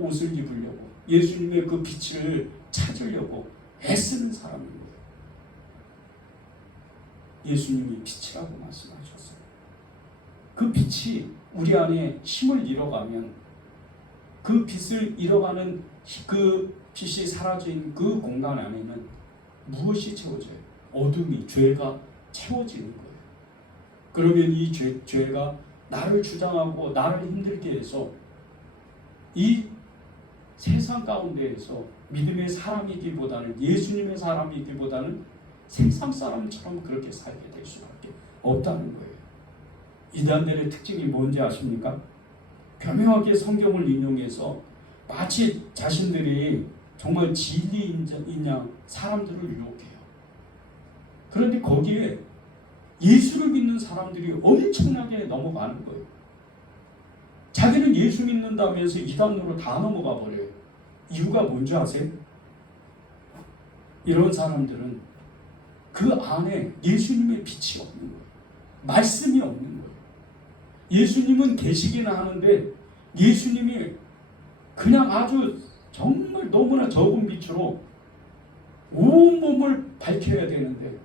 옷을 입으려고, 예수님의 그 빛을 찾으려고 애쓰는 사람인 거예요. 예수님이 빛이라고 말씀하셨어요. 그 빛이 우리 안에 힘을 잃어가면 그 빛을 잃어가는 그 빛이 사라진 그 공간 안에는 무엇이 채워져요? 어둠이, 죄가 채워지는 거예요. 그러면 이 죄가 나를 주장하고 나를 힘들게 해서 이 세상 가운데에서 믿음의 사람이기보다는 예수님의 사람이기보다는 세상 사람처럼 그렇게 살게 될 수밖에 없다는 거예요. 이단들의 특징이 뭔지 아십니까? 교묘하게 성경을 인용해서 마치 자신들이 정말 진리인 양 사람들을 유혹해요. 그런데 거기에 예수를 믿는 사람들이 엄청나게 넘어가는 거예요. 자기는 예수 믿는다면서 이단으로 다 넘어가 버려요. 이유가 뭔지 아세요? 이런 사람들은 그 안에 예수님의 빛이 없는 거예요. 말씀이 없는 거예요. 예수님은 계시기는 하는데 예수님이 그냥 아주 정말 너무나 적은 빛으로 온몸을 밝혀야 되는데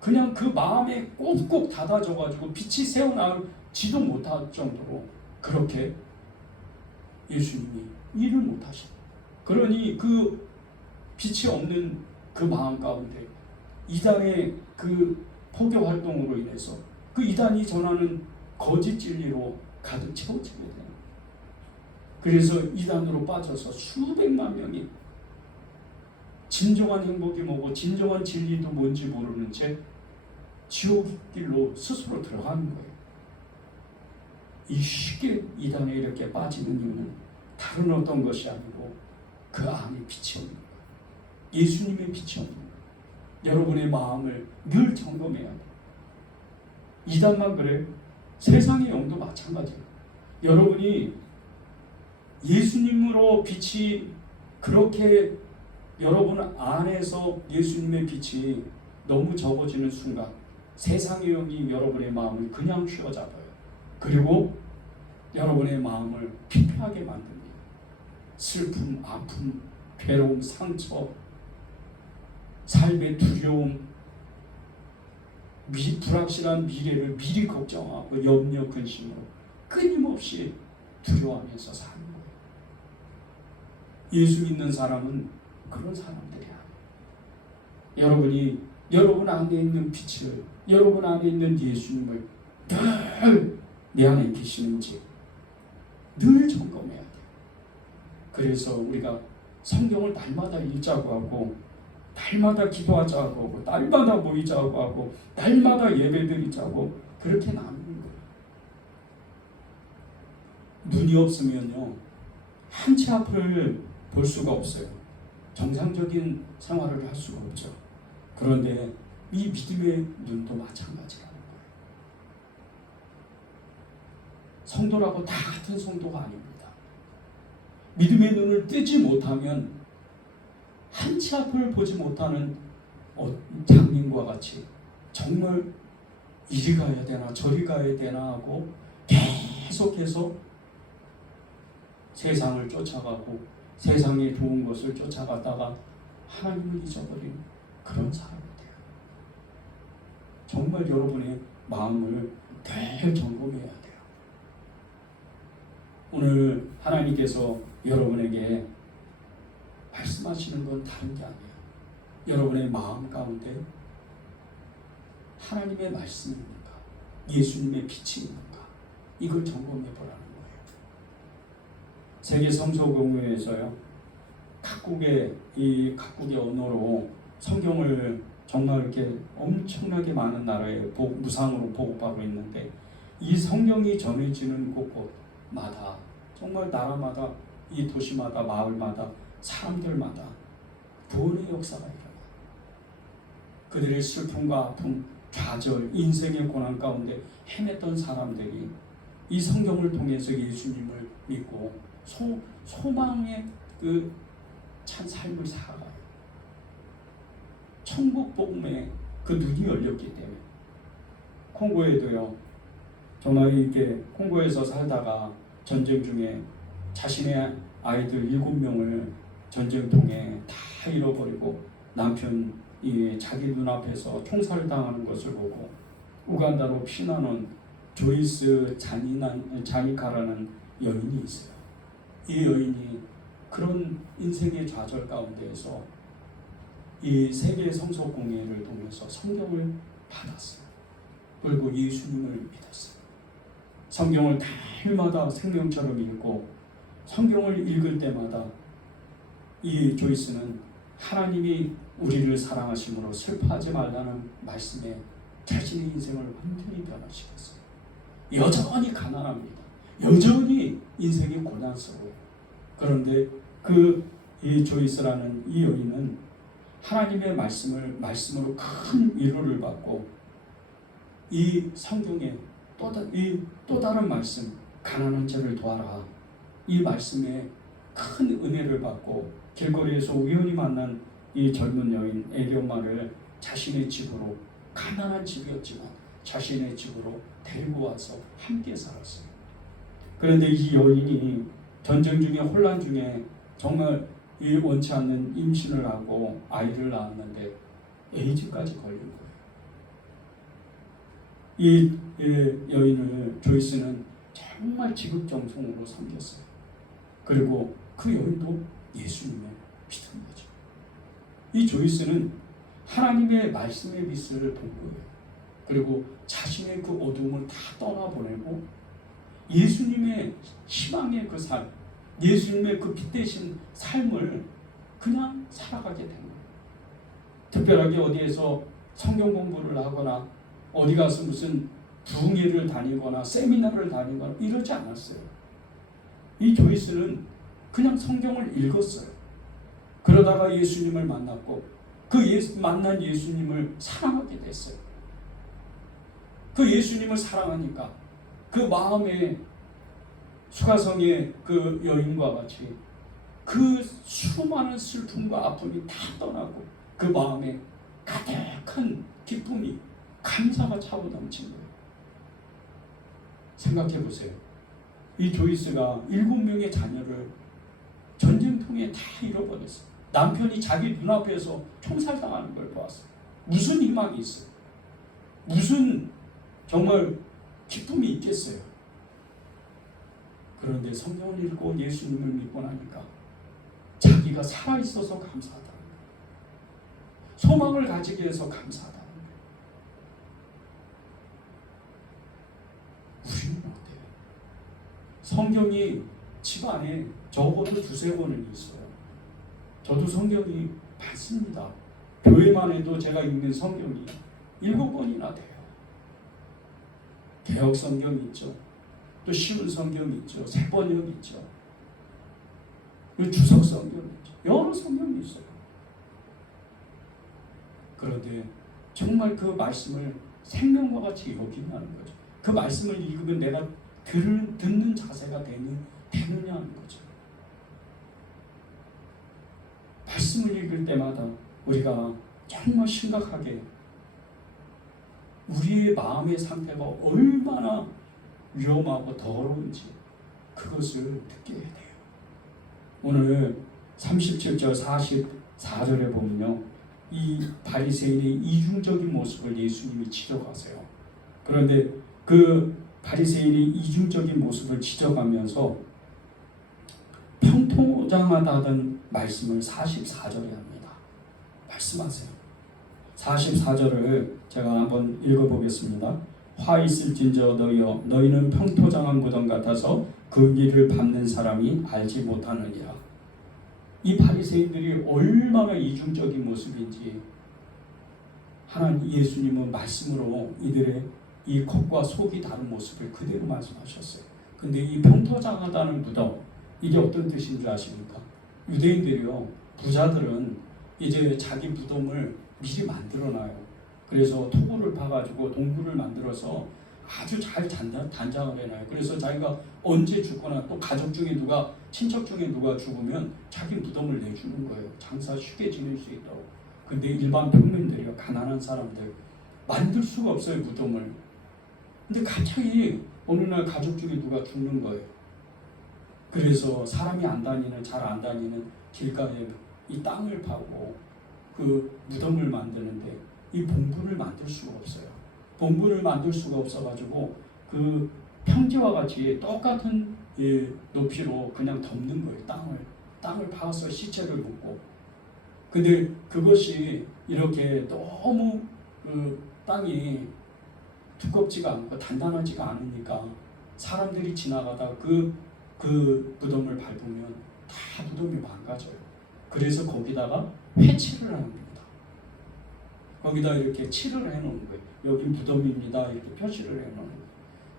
그냥 그 마음에 꼭꼭 닫아져가지고 빛이 새어나오지도 못할 정도로 그렇게 예수님이 일을 못하시고, 그러니 그 빛이 없는 그 마음 가운데 이단의 그 포교 활동으로 인해서 그 이단이 전하는 거짓 진리로 가득 채워지게 되는 거예요. 그래서 이단으로 빠져서 수백만 명이 진정한 행복이 뭐고 진정한 진리도 뭔지 모르는 채 지옥길로 스스로 들어가는 거예요. 이 쉽게 이단에 이렇게 빠지는 이유는 다른 어떤 것이 아니고 그 안에 빛이 없는 거예요. 예수님의 빛이 없는 거예요. 여러분의 마음을 늘 점검해야 돼요. 이단만 그래요? 세상의 영도 마찬가지예요. 여러분이 예수님으로 빛이 그렇게 여러분 안에서 예수님의 빛이 너무 적어지는 순간 세상의 영이 여러분의 마음을 그냥 휘어잡아요. 그리고 여러분의 마음을 피폐하게 만듭니다. 슬픔, 아픔, 괴로움, 상처, 삶의 두려움, 불확실한 미래를 미리 걱정하고 염려, 근심으로 끊임없이 두려워하면서 사는 거예요. 예수 믿는 사람은 그런 사람들이야. 여러분이 여러분 안에 있는 빛을, 여러분 안에 있는 예수님을 늘 내 안에 계시는지 늘 점검해야 돼요. 그래서 우리가 성경을 날마다 읽자고 하고, 날마다 기도하자고 하고, 날마다 모이자고 하고, 날마다 예배드리자고 그렇게 나누는 거예요. 눈이 없으면요 한 치 앞을 볼 수가 없어요. 정상적인 생활을 할 수가 없죠. 그런데 이 믿음의 눈도 마찬가지라는 거예요. 성도라고 다 같은 성도가 아닙니다. 믿음의 눈을 뜨지 못하면 한 치 앞을 보지 못하는 장님과 같이 정말 이리 가야 되나 저리 가야 되나 하고 계속해서 세상을 쫓아가고 세상에 좋은 것을 쫓아가다가 하나님을 잊어버린 그런 사람이 돼요. 정말 여러분의 마음을 늘 점검해야 돼요. 오늘 하나님께서 여러분에게 말씀하시는 건 다른 게 아니에요. 여러분의 마음 가운데 하나님의 말씀이 있는가, 예수님의 빛이 있는가, 이걸 점검해 보라는 거예요. 세계 성서공회에서요 각국의 언어로 성경을 정말 이렇게 엄청나게 많은 나라에 무상으로 보급하고 있는데, 이 성경이 전해지는 곳곳마다 정말 나라마다, 이 도시마다, 마을마다, 사람들마다 구원의 역사가 일어나요. 그들의 슬픔과 아픔, 좌절, 인생의 고난 가운데 헤맸던 사람들이 이 성경을 통해서 예수님을 믿고 소망의 그 찬 삶을 살아가요. 천국 복음에 그 눈이 열렸기 때문에. 콩고에도요 정말 이렇게 콩고에서 살다가 전쟁 중에 자신의 아이들 7명을 전쟁통에 다 잃어버리고 남편이 자기 눈앞에서 총살당하는 것을 보고 우간다로 피난온 조이스 자니카라는 여인이 있어요. 이 여인이 그런 인생의 좌절 가운데에서 이 세계 성서 공예를 통해서 성경을 받았어요. 그리고 예수님을 믿었어요. 성경을 날마다 생명처럼 읽고 성경을 읽을 때마다 이 조이스는 하나님이 우리를 사랑하심으로 슬퍼하지 말라는 말씀에 자신의 인생을 완전히 변화시켰어요. 여전히 가난합니다. 여전히 인생이 고난스러워요. 그런데 이 조이스라는 이 여인은 하나님의 말씀으로 큰 위로를 받고 이 성경에 또 다른 말씀, 가난한 자를 도와라, 이 말씀에 큰 은혜를 받고 길거리에서 우연히 만난 이 젊은 여인 애기 엄마를 자신의 집으로, 가난한 집이었지만 자신의 집으로 데리고 와서 함께 살았어요. 그런데 이 여인이 전쟁 중에, 혼란 중에 정말 이 원치 않는 임신을 하고 아이를 낳았는데 에이즈까지 걸린 거예요. 이 여인을 조이스는 정말 지극정성으로 섬겼어요. 그리고 그 여인도 예수님을 믿은 거죠. 이 조이스는 하나님의 말씀의 빛을 본 거예요. 그리고 자신의 그 어두움을 다 떠나보내고 예수님의 희망의 그 삶, 예수님의 그 빛 대신 삶을 그냥 살아가게 된 거예요. 특별하게 어디에서 성경 공부를 하거나 어디 가서 무슨 부흥회를 다니거나 세미나를 다니거나 이러지 않았어요. 이 조이스는 그냥 성경을 읽었어요. 그러다가 예수님을 만났고 만난 예수님을 사랑하게 됐어요. 그 예수님을 사랑하니까 그 마음에 수가성의 그 여인과 같이 그 수많은 슬픔과 아픔이 다 떠나고 그 마음에 가득한 기쁨이, 감사가 차고 넘친 거예요. 생각해 보세요. 이 조이스가 7명의 자녀를 전쟁통에 다 잃어버렸어요. 남편이 자기 눈앞에서 총살당하는 걸 보았어요. 무슨 희망이 있어요? 무슨 정말 기쁨이 있겠어요? 그런데 성경을 읽고 예수님을 믿고 나니까 자기가 살아있어서 감사하다는 거예요. 소망을 가지게 해서 감사하다는 거예요. 우리는 어때요? 성경이 집안에 적어도 2-3권은 있어요. 저도 성경이 많습니다. 교회만 해도 제가 읽는 성경이 7권이나 돼요. 개역 성경이 있죠. 또 쉬운 성경이 있죠. 새번역이 있죠. 그리고 주석 성경이 있죠. 여러 성경이 있어요. 그런데 정말 그 말씀을 생명과 같이 여긴다는 거죠. 그 말씀을 읽으면 내가 듣는 자세가 되느냐는 거죠. 말씀을 읽을 때마다 우리가 정말 심각하게 우리의 마음의 상태가 얼마나 위험하고 더러운지 그것을 듣게 돼요. 오늘 37절 44절에 보면요, 이 바리새인의 이중적인 모습을 예수님이 지적하세요. 그런데 그 바리새인의 이중적인 모습을 지적하면서 평토장하다는 말씀을 44절에 합니다. 말씀하세요. 44절을 제가 한번 읽어보겠습니다. 화 있을진저 너희여, 너희는 평토장한 무덤 같아서 그 길을 밟는 사람이 알지 못하느니라. 이 바리새인들이 얼마나 이중적인 모습인지 하나님 예수님은 말씀으로 이들의 이 겉과 속이 다른 모습을 그대로 말씀하셨어요. 근데 이 평토장하다는 무덤, 이게 어떤 뜻인 줄 아십니까? 유대인들이요, 부자들은 이제 자기 무덤을 미리 만들어놔요. 그래서 토굴을 파가지고 동굴을 만들어서 아주 잘 단장을 해놔요. 그래서 자기가 언제 죽거나 또 가족 중에 누가, 친척 중에 누가 죽으면 자기 무덤을 내주는 거예요. 장사 쉽게 지낼 수 있도록. 근데 일반 평민들이요, 가난한 사람들 만들 수가 없어요, 무덤을. 근데 갑자기 어느 날 가족 중에 누가 죽는 거예요. 그래서 사람이 잘 안 다니는 길가에 이 땅을 파고 그 무덤을 만드는데 이 봉분을 만들 수가 없어요. 봉분을 만들 수가 없어가지고 그 평지와 같이 똑같은 높이로 그냥 덮는 거예요. 땅을 파서 시체를 묻고. 근데 그것이 이렇게 너무 그 땅이 두껍지가 않고 단단하지가 않으니까 사람들이 지나가다 그 무덤을 밟으면 다 무덤이 망가져요. 그래서 거기다가 회칠을 합니다. 거기다 이렇게 칠을 해놓은 거예요. 여기 무덤입니다. 이렇게 표시를 해놓은 거예요.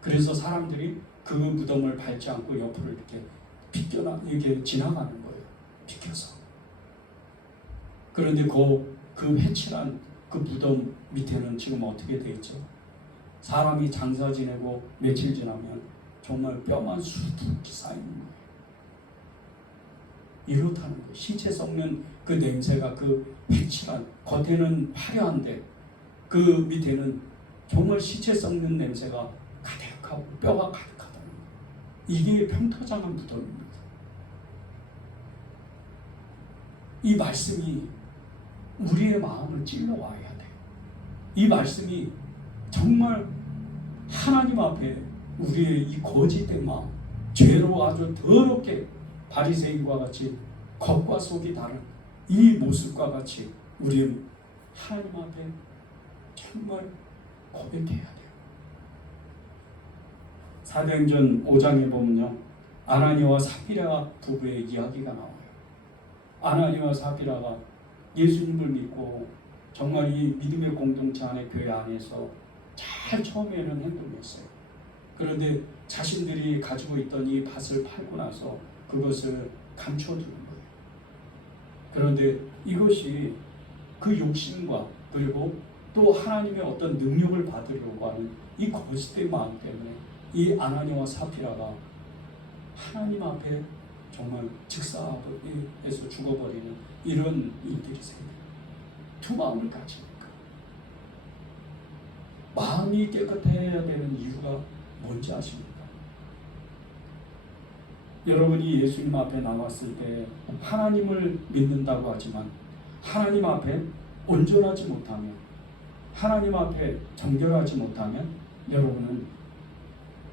그래서 사람들이 그 무덤을 밟지 않고 옆으로 이렇게 지나가는 거예요. 비켜서. 그런데 그 회칠한 그 무덤 밑에는 지금 어떻게 돼 있죠? 사람이 장사 지내고 며칠 지나면 정말 뼈만 수북히 쌓이는 거예요. 이렇다는 거예요. 시체 썩는 그 냄새가 그 회칠한, 겉에는 화려한데 그 밑에는 정말 시체 썩는 냄새가 가득하고 뼈가 가득하다는 거예요. 이게 평토장한 무덤입니다. 이 말씀이 우리의 마음을 찔러와야 돼요. 이 말씀이 정말 하나님 앞에 우리의 이 거짓된 마음, 죄로 아주 더럽게 바리새인과 같이 겉과 속이 다른 이 모습과 같이 우리는 하나님 앞에 정말 고백해야 돼요. 사도행전 5장에 보면요, 아나니와 삽비라 부부의 이야기가 나와요. 아나니와 삽비라가 예수님을 믿고 정말 이 믿음의 공동체 안에, 교회 안에서 잘 처음에는 행동했어요. 그런데 자신들이 가지고 있던 이 밭을 팔고 나서 그것을 감춰두는 거예요. 그런데 이것이 그 욕심과 그리고 또 하나님의 어떤 능력을 받으려고 하는 이 거짓된 마음 때문에 이 아나니와 삽비라가 하나님 앞에 정말 즉사에서 죽어버리는 이런 일들이 생겨요. 두 마음을 가지니까. 마음이 깨끗해야 되는 이유가 뭔지 아십니까? 여러분이 예수님 앞에 나왔을 때 하나님을 믿는다고 하지만 하나님 앞에 온전하지 못하면, 하나님 앞에 정결하지 못하면 여러분은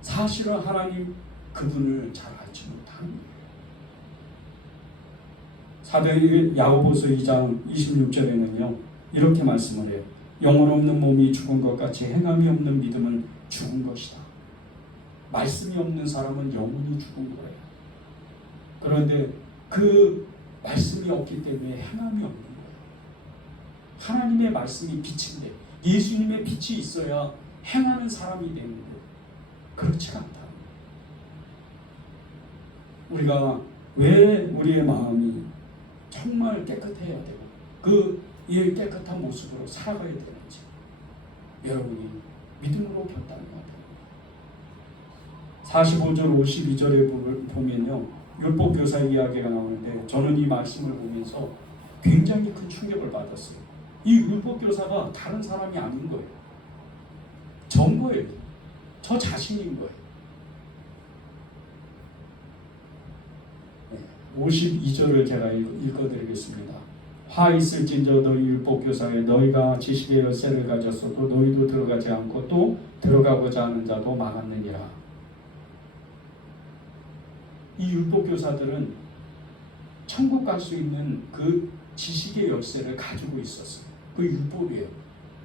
사실은 하나님 그분을 잘 알지 못하는 거예요. 사도행전 야고보서 2장 26절에는요 이렇게 말씀을 해요. 영혼 없는 몸이 죽은 것 같이 행함이 없는 믿음은 죽은 것이다. 말씀이 없는 사람은 영혼이 죽은 거예요. 그런데 그 말씀이 없기 때문에 행함이 없는 거예요. 하나님의 말씀이 빛인데 예수님의 빛이 있어야 행하는 사람이 되는데 그렇지가 않다. 우리가 왜 우리의 마음이 정말 깨끗해야 되고 이 깨끗한 모습으로 살아가야 되는지 여러분이 믿음으로 결단해야 됩니다. 45절 52절에 보면요, 율법교사 이야기가 나오는데 저는 이 말씀을 보면서 굉장히 큰 충격을 받았어요. 이 율법교사가 다른 사람이 아닌 거예요. 전 거예요. 저 자신인 거예요. 52절을 제가 읽어드리겠습니다. 화 있을진저 너희 율법교사에 너희가 지식의 열쇠를 가졌어도 너희도 들어가지 않고 또 들어가고자 하는 자도 많았느니라. 이 율법교사들은 천국 갈 수 있는 그 지식의 열쇠를 가지고 있었어요. 그 율법이에요.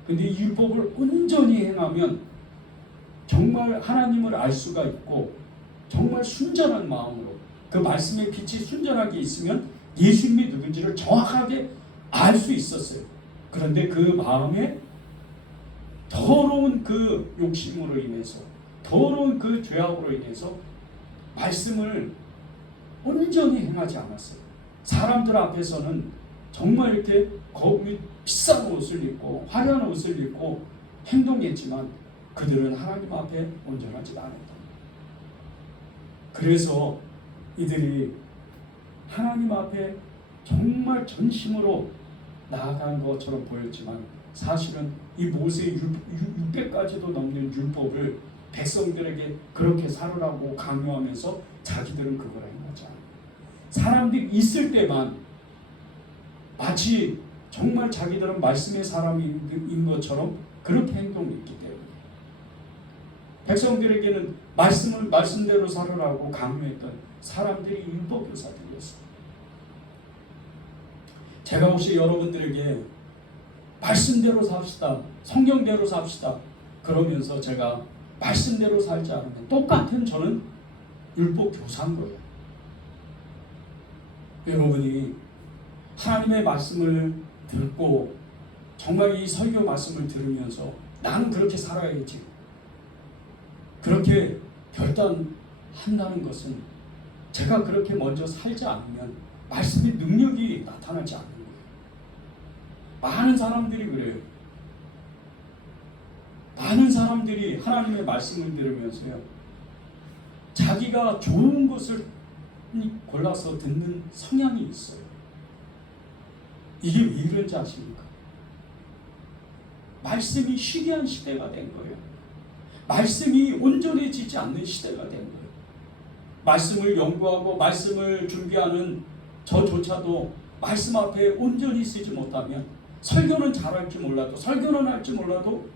근데 이 율법을 온전히 행하면 정말 하나님을 알 수가 있고 정말 순전한 마음으로 그 말씀의 빛이 순전하게 있으면 예수님이 누군지를 정확하게 알 수 있었어요. 그런데 그 마음에 더러운 그 욕심으로 인해서 더러운 그 죄악으로 인해서 말씀을 온전히 행하지 않았어요. 사람들 앞에서는 정말 이렇게 비싼 옷을 입고 화려한 옷을 입고 행동했지만 그들은 하나님 앞에 온전하지 않았다. 그래서 이들이 하나님 앞에 정말 전심으로 나아간 것처럼 보였지만 사실은 이 모세의 600가지도 넘는 율법을 백성들에게 그렇게 살으라고 강요하면서 자기들은 그걸 행하지 않아요. 사람들이 있을 때만 마치 정말 자기들은 말씀의 사람인 것처럼 그렇게 행동했기 때문에 백성들에게는 말씀대로 살으라고 강요했던 사람들이 율법교사들이었어요. 제가 혹시 여러분들에게 말씀대로 삽시다, 성경대로 삽시다 그러면서 제가 말씀대로 살지 않으면 똑같은 저는 율법교사인 거예요. 여러분이 하나님의 말씀을 듣고 정말 이 설교 말씀을 들으면서 나는 그렇게 살아야지 그렇게 결단한다는 것은 제가 그렇게 먼저 살지 않으면 말씀의 능력이 나타나지 않는 거예요. 많은 사람들이 그래요. 많은 사람들이 하나님의 말씀을 들으면서요, 자기가 좋은 것을 골라서 듣는 성향이 있어요. 이게 왜 이런지 아십니까? 말씀이 희귀한 시대가 된 거예요. 말씀이 온전해지지 않는 시대가 된 거예요. 말씀을 연구하고 말씀을 준비하는 저조차도 말씀 앞에 온전히 쓰지 못하면 설교는 잘할지 몰라도 설교는 할지 몰라도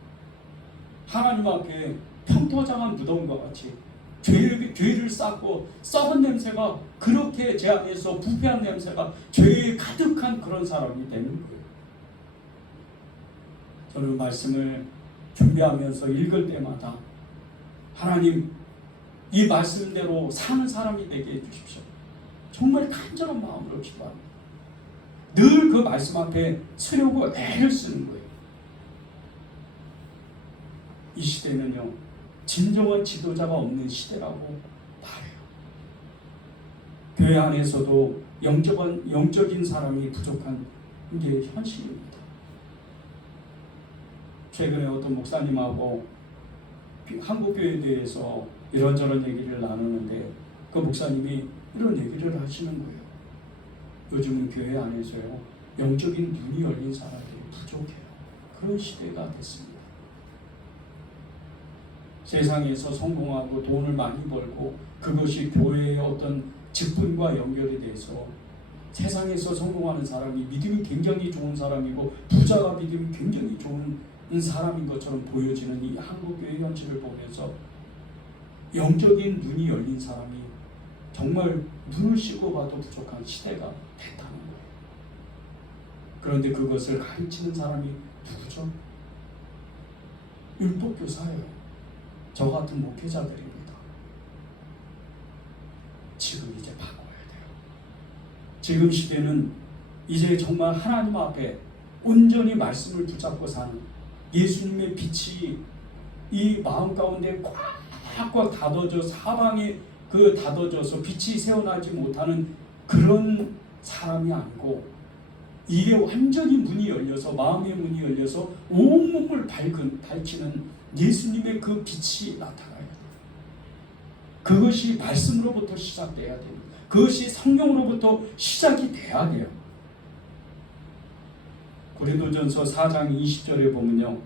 하나님 앞에 평토장한 무덤과 같이 죄를 쌓고 썩은 냄새가 그렇게 제 안에서 부패한 냄새가 죄에 가득한 그런 사람이 되는 거예요. 저는 말씀을 준비하면서 읽을 때마다 하나님 이 말씀대로 사는 사람이 되게 해주십시오. 정말 간절한 마음으로 기도합니다. 늘 그 말씀 앞에 서려고 애를 쓰는 거예요. 이 시대는요, 진정한 지도자가 없는 시대라고 말해요. 교회 안에서도 영적인 사람이 부족한 게 현실입니다. 최근에 어떤 목사님하고 한국교회에 대해서 이런저런 얘기를 나누는데 그 목사님이 이런 얘기를 하시는 거예요. 요즘은 교회 안에서요, 영적인 눈이 열린 사람들이 부족해요. 그런 시대가 됐습니다. 세상에서 성공하고 돈을 많이 벌고 그것이 교회의 어떤 직분과 연결이 돼서 세상에서 성공하는 사람이 믿음이 굉장히 좋은 사람이고 부자가 믿음이 굉장히 좋은 사람인 것처럼 보여지는 이 한국교회 현실을 보면서 영적인 눈이 열린 사람이 정말 눈을 씻고 봐도 부족한 시대가 됐다는 거예요. 그런데 그것을 가르치는 사람이 누구죠? 율법교사예요. 저 같은 목회자들입니다. 지금 이제 바꿔야 돼요. 지금 시대는 이제 정말 하나님 앞에 온전히 말씀을 붙잡고 사는 예수님의 빛이 이 마음 가운데 꽉꽉 닫아져 사방에 닫아져서 빛이 새어나지 못하는 그런 사람이 아니고, 이게 완전히 문이 열려서, 마음의 문이 열려서 온몸을 밝히는 예수님의 그 빛이 나타나야 돼요. 그것이 말씀으로부터 시작돼야 됩니다. 그것이 성령으로부터 시작이 돼야 돼요. 고린도전서 4장 20절에 보면요,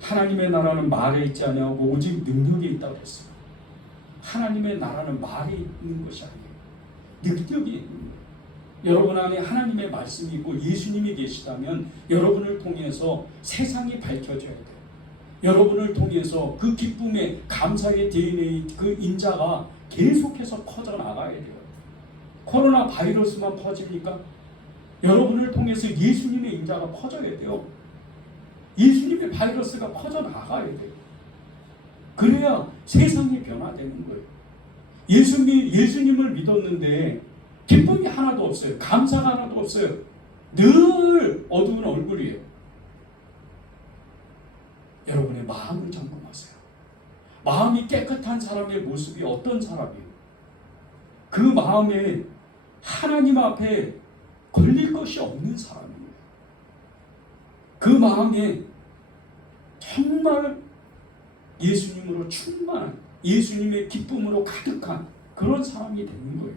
하나님의 나라는 말에 있지 아니하고 오직 능력에 있다고 했어요. 하나님의 나라는 말에 있는 것이 아니에요. 능력이 있는 거예요. 여러분 안에 하나님의 말씀이 있고 예수님이 계시다면 여러분을 통해서 세상이 밝혀져야 돼요. 여러분을 통해서 그 기쁨의 감사의 DNA, 그 인자가 계속해서 퍼져나가야 돼요. 코로나 바이러스만 퍼집니까? 여러분을 통해서 예수님의 인자가 퍼져야 돼요. 예수님의 바이러스가 퍼져나가야 돼요. 그래야 세상이 변화되는 거예요. 예수님을 믿었는데 기쁨이 하나도 없어요. 감사가 하나도 없어요. 늘 어두운 얼굴이에요. 여러분의 마음을 점검하세요. 마음이 깨끗한 사람의 모습이 어떤 사람이에요? 그 마음에 하나님 앞에 걸릴 것이 없는 사람이에요. 그 마음에 정말 예수님으로 충만한, 예수님의 기쁨으로 가득한 그런 사람이 되는 거예요.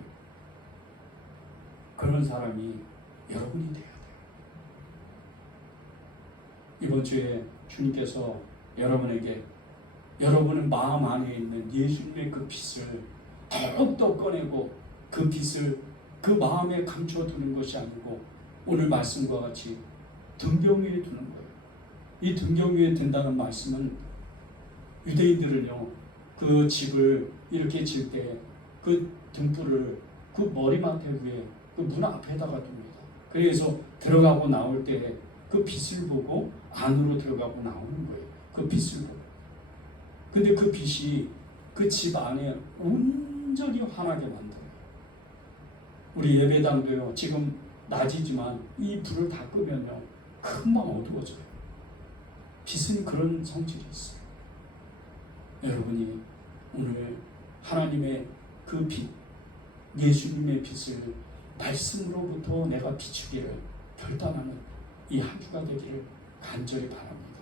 그런 사람이 여러분이 돼야 돼요. 이번 주에 주님께서 여러분에게 여러분의 마음 안에 있는 예수님의 그 빛을 더욱더 꺼내고 그 빛을 그 마음에 감춰두는 것이 아니고 오늘 말씀과 같이 등경 위에 두는 거예요. 이 등경 위에 든다는 말씀은 유대인들은요, 그 집을 이렇게 질 때 그 등불을 그 머리맡에 위에 그 문 앞에다가 둡니다. 그래서 들어가고 나올 때 그 빛을 보고 안으로 들어가고 나오는 거예요. 그 빛을 보고. 근데 그 빛이 그 집 안에 온전히 환하게 만들어요. 우리 예배당도요, 지금 낮이지만 이 불을 다 끄면요, 금방 어두워져요. 빛은 그런 성질이 있어요. 여러분이 오늘 하나님의 그 빛, 예수님의 빛을 말씀으로부터 내가 비추기를 결단하는 이 한 주가 되기를 간절히 바랍니다.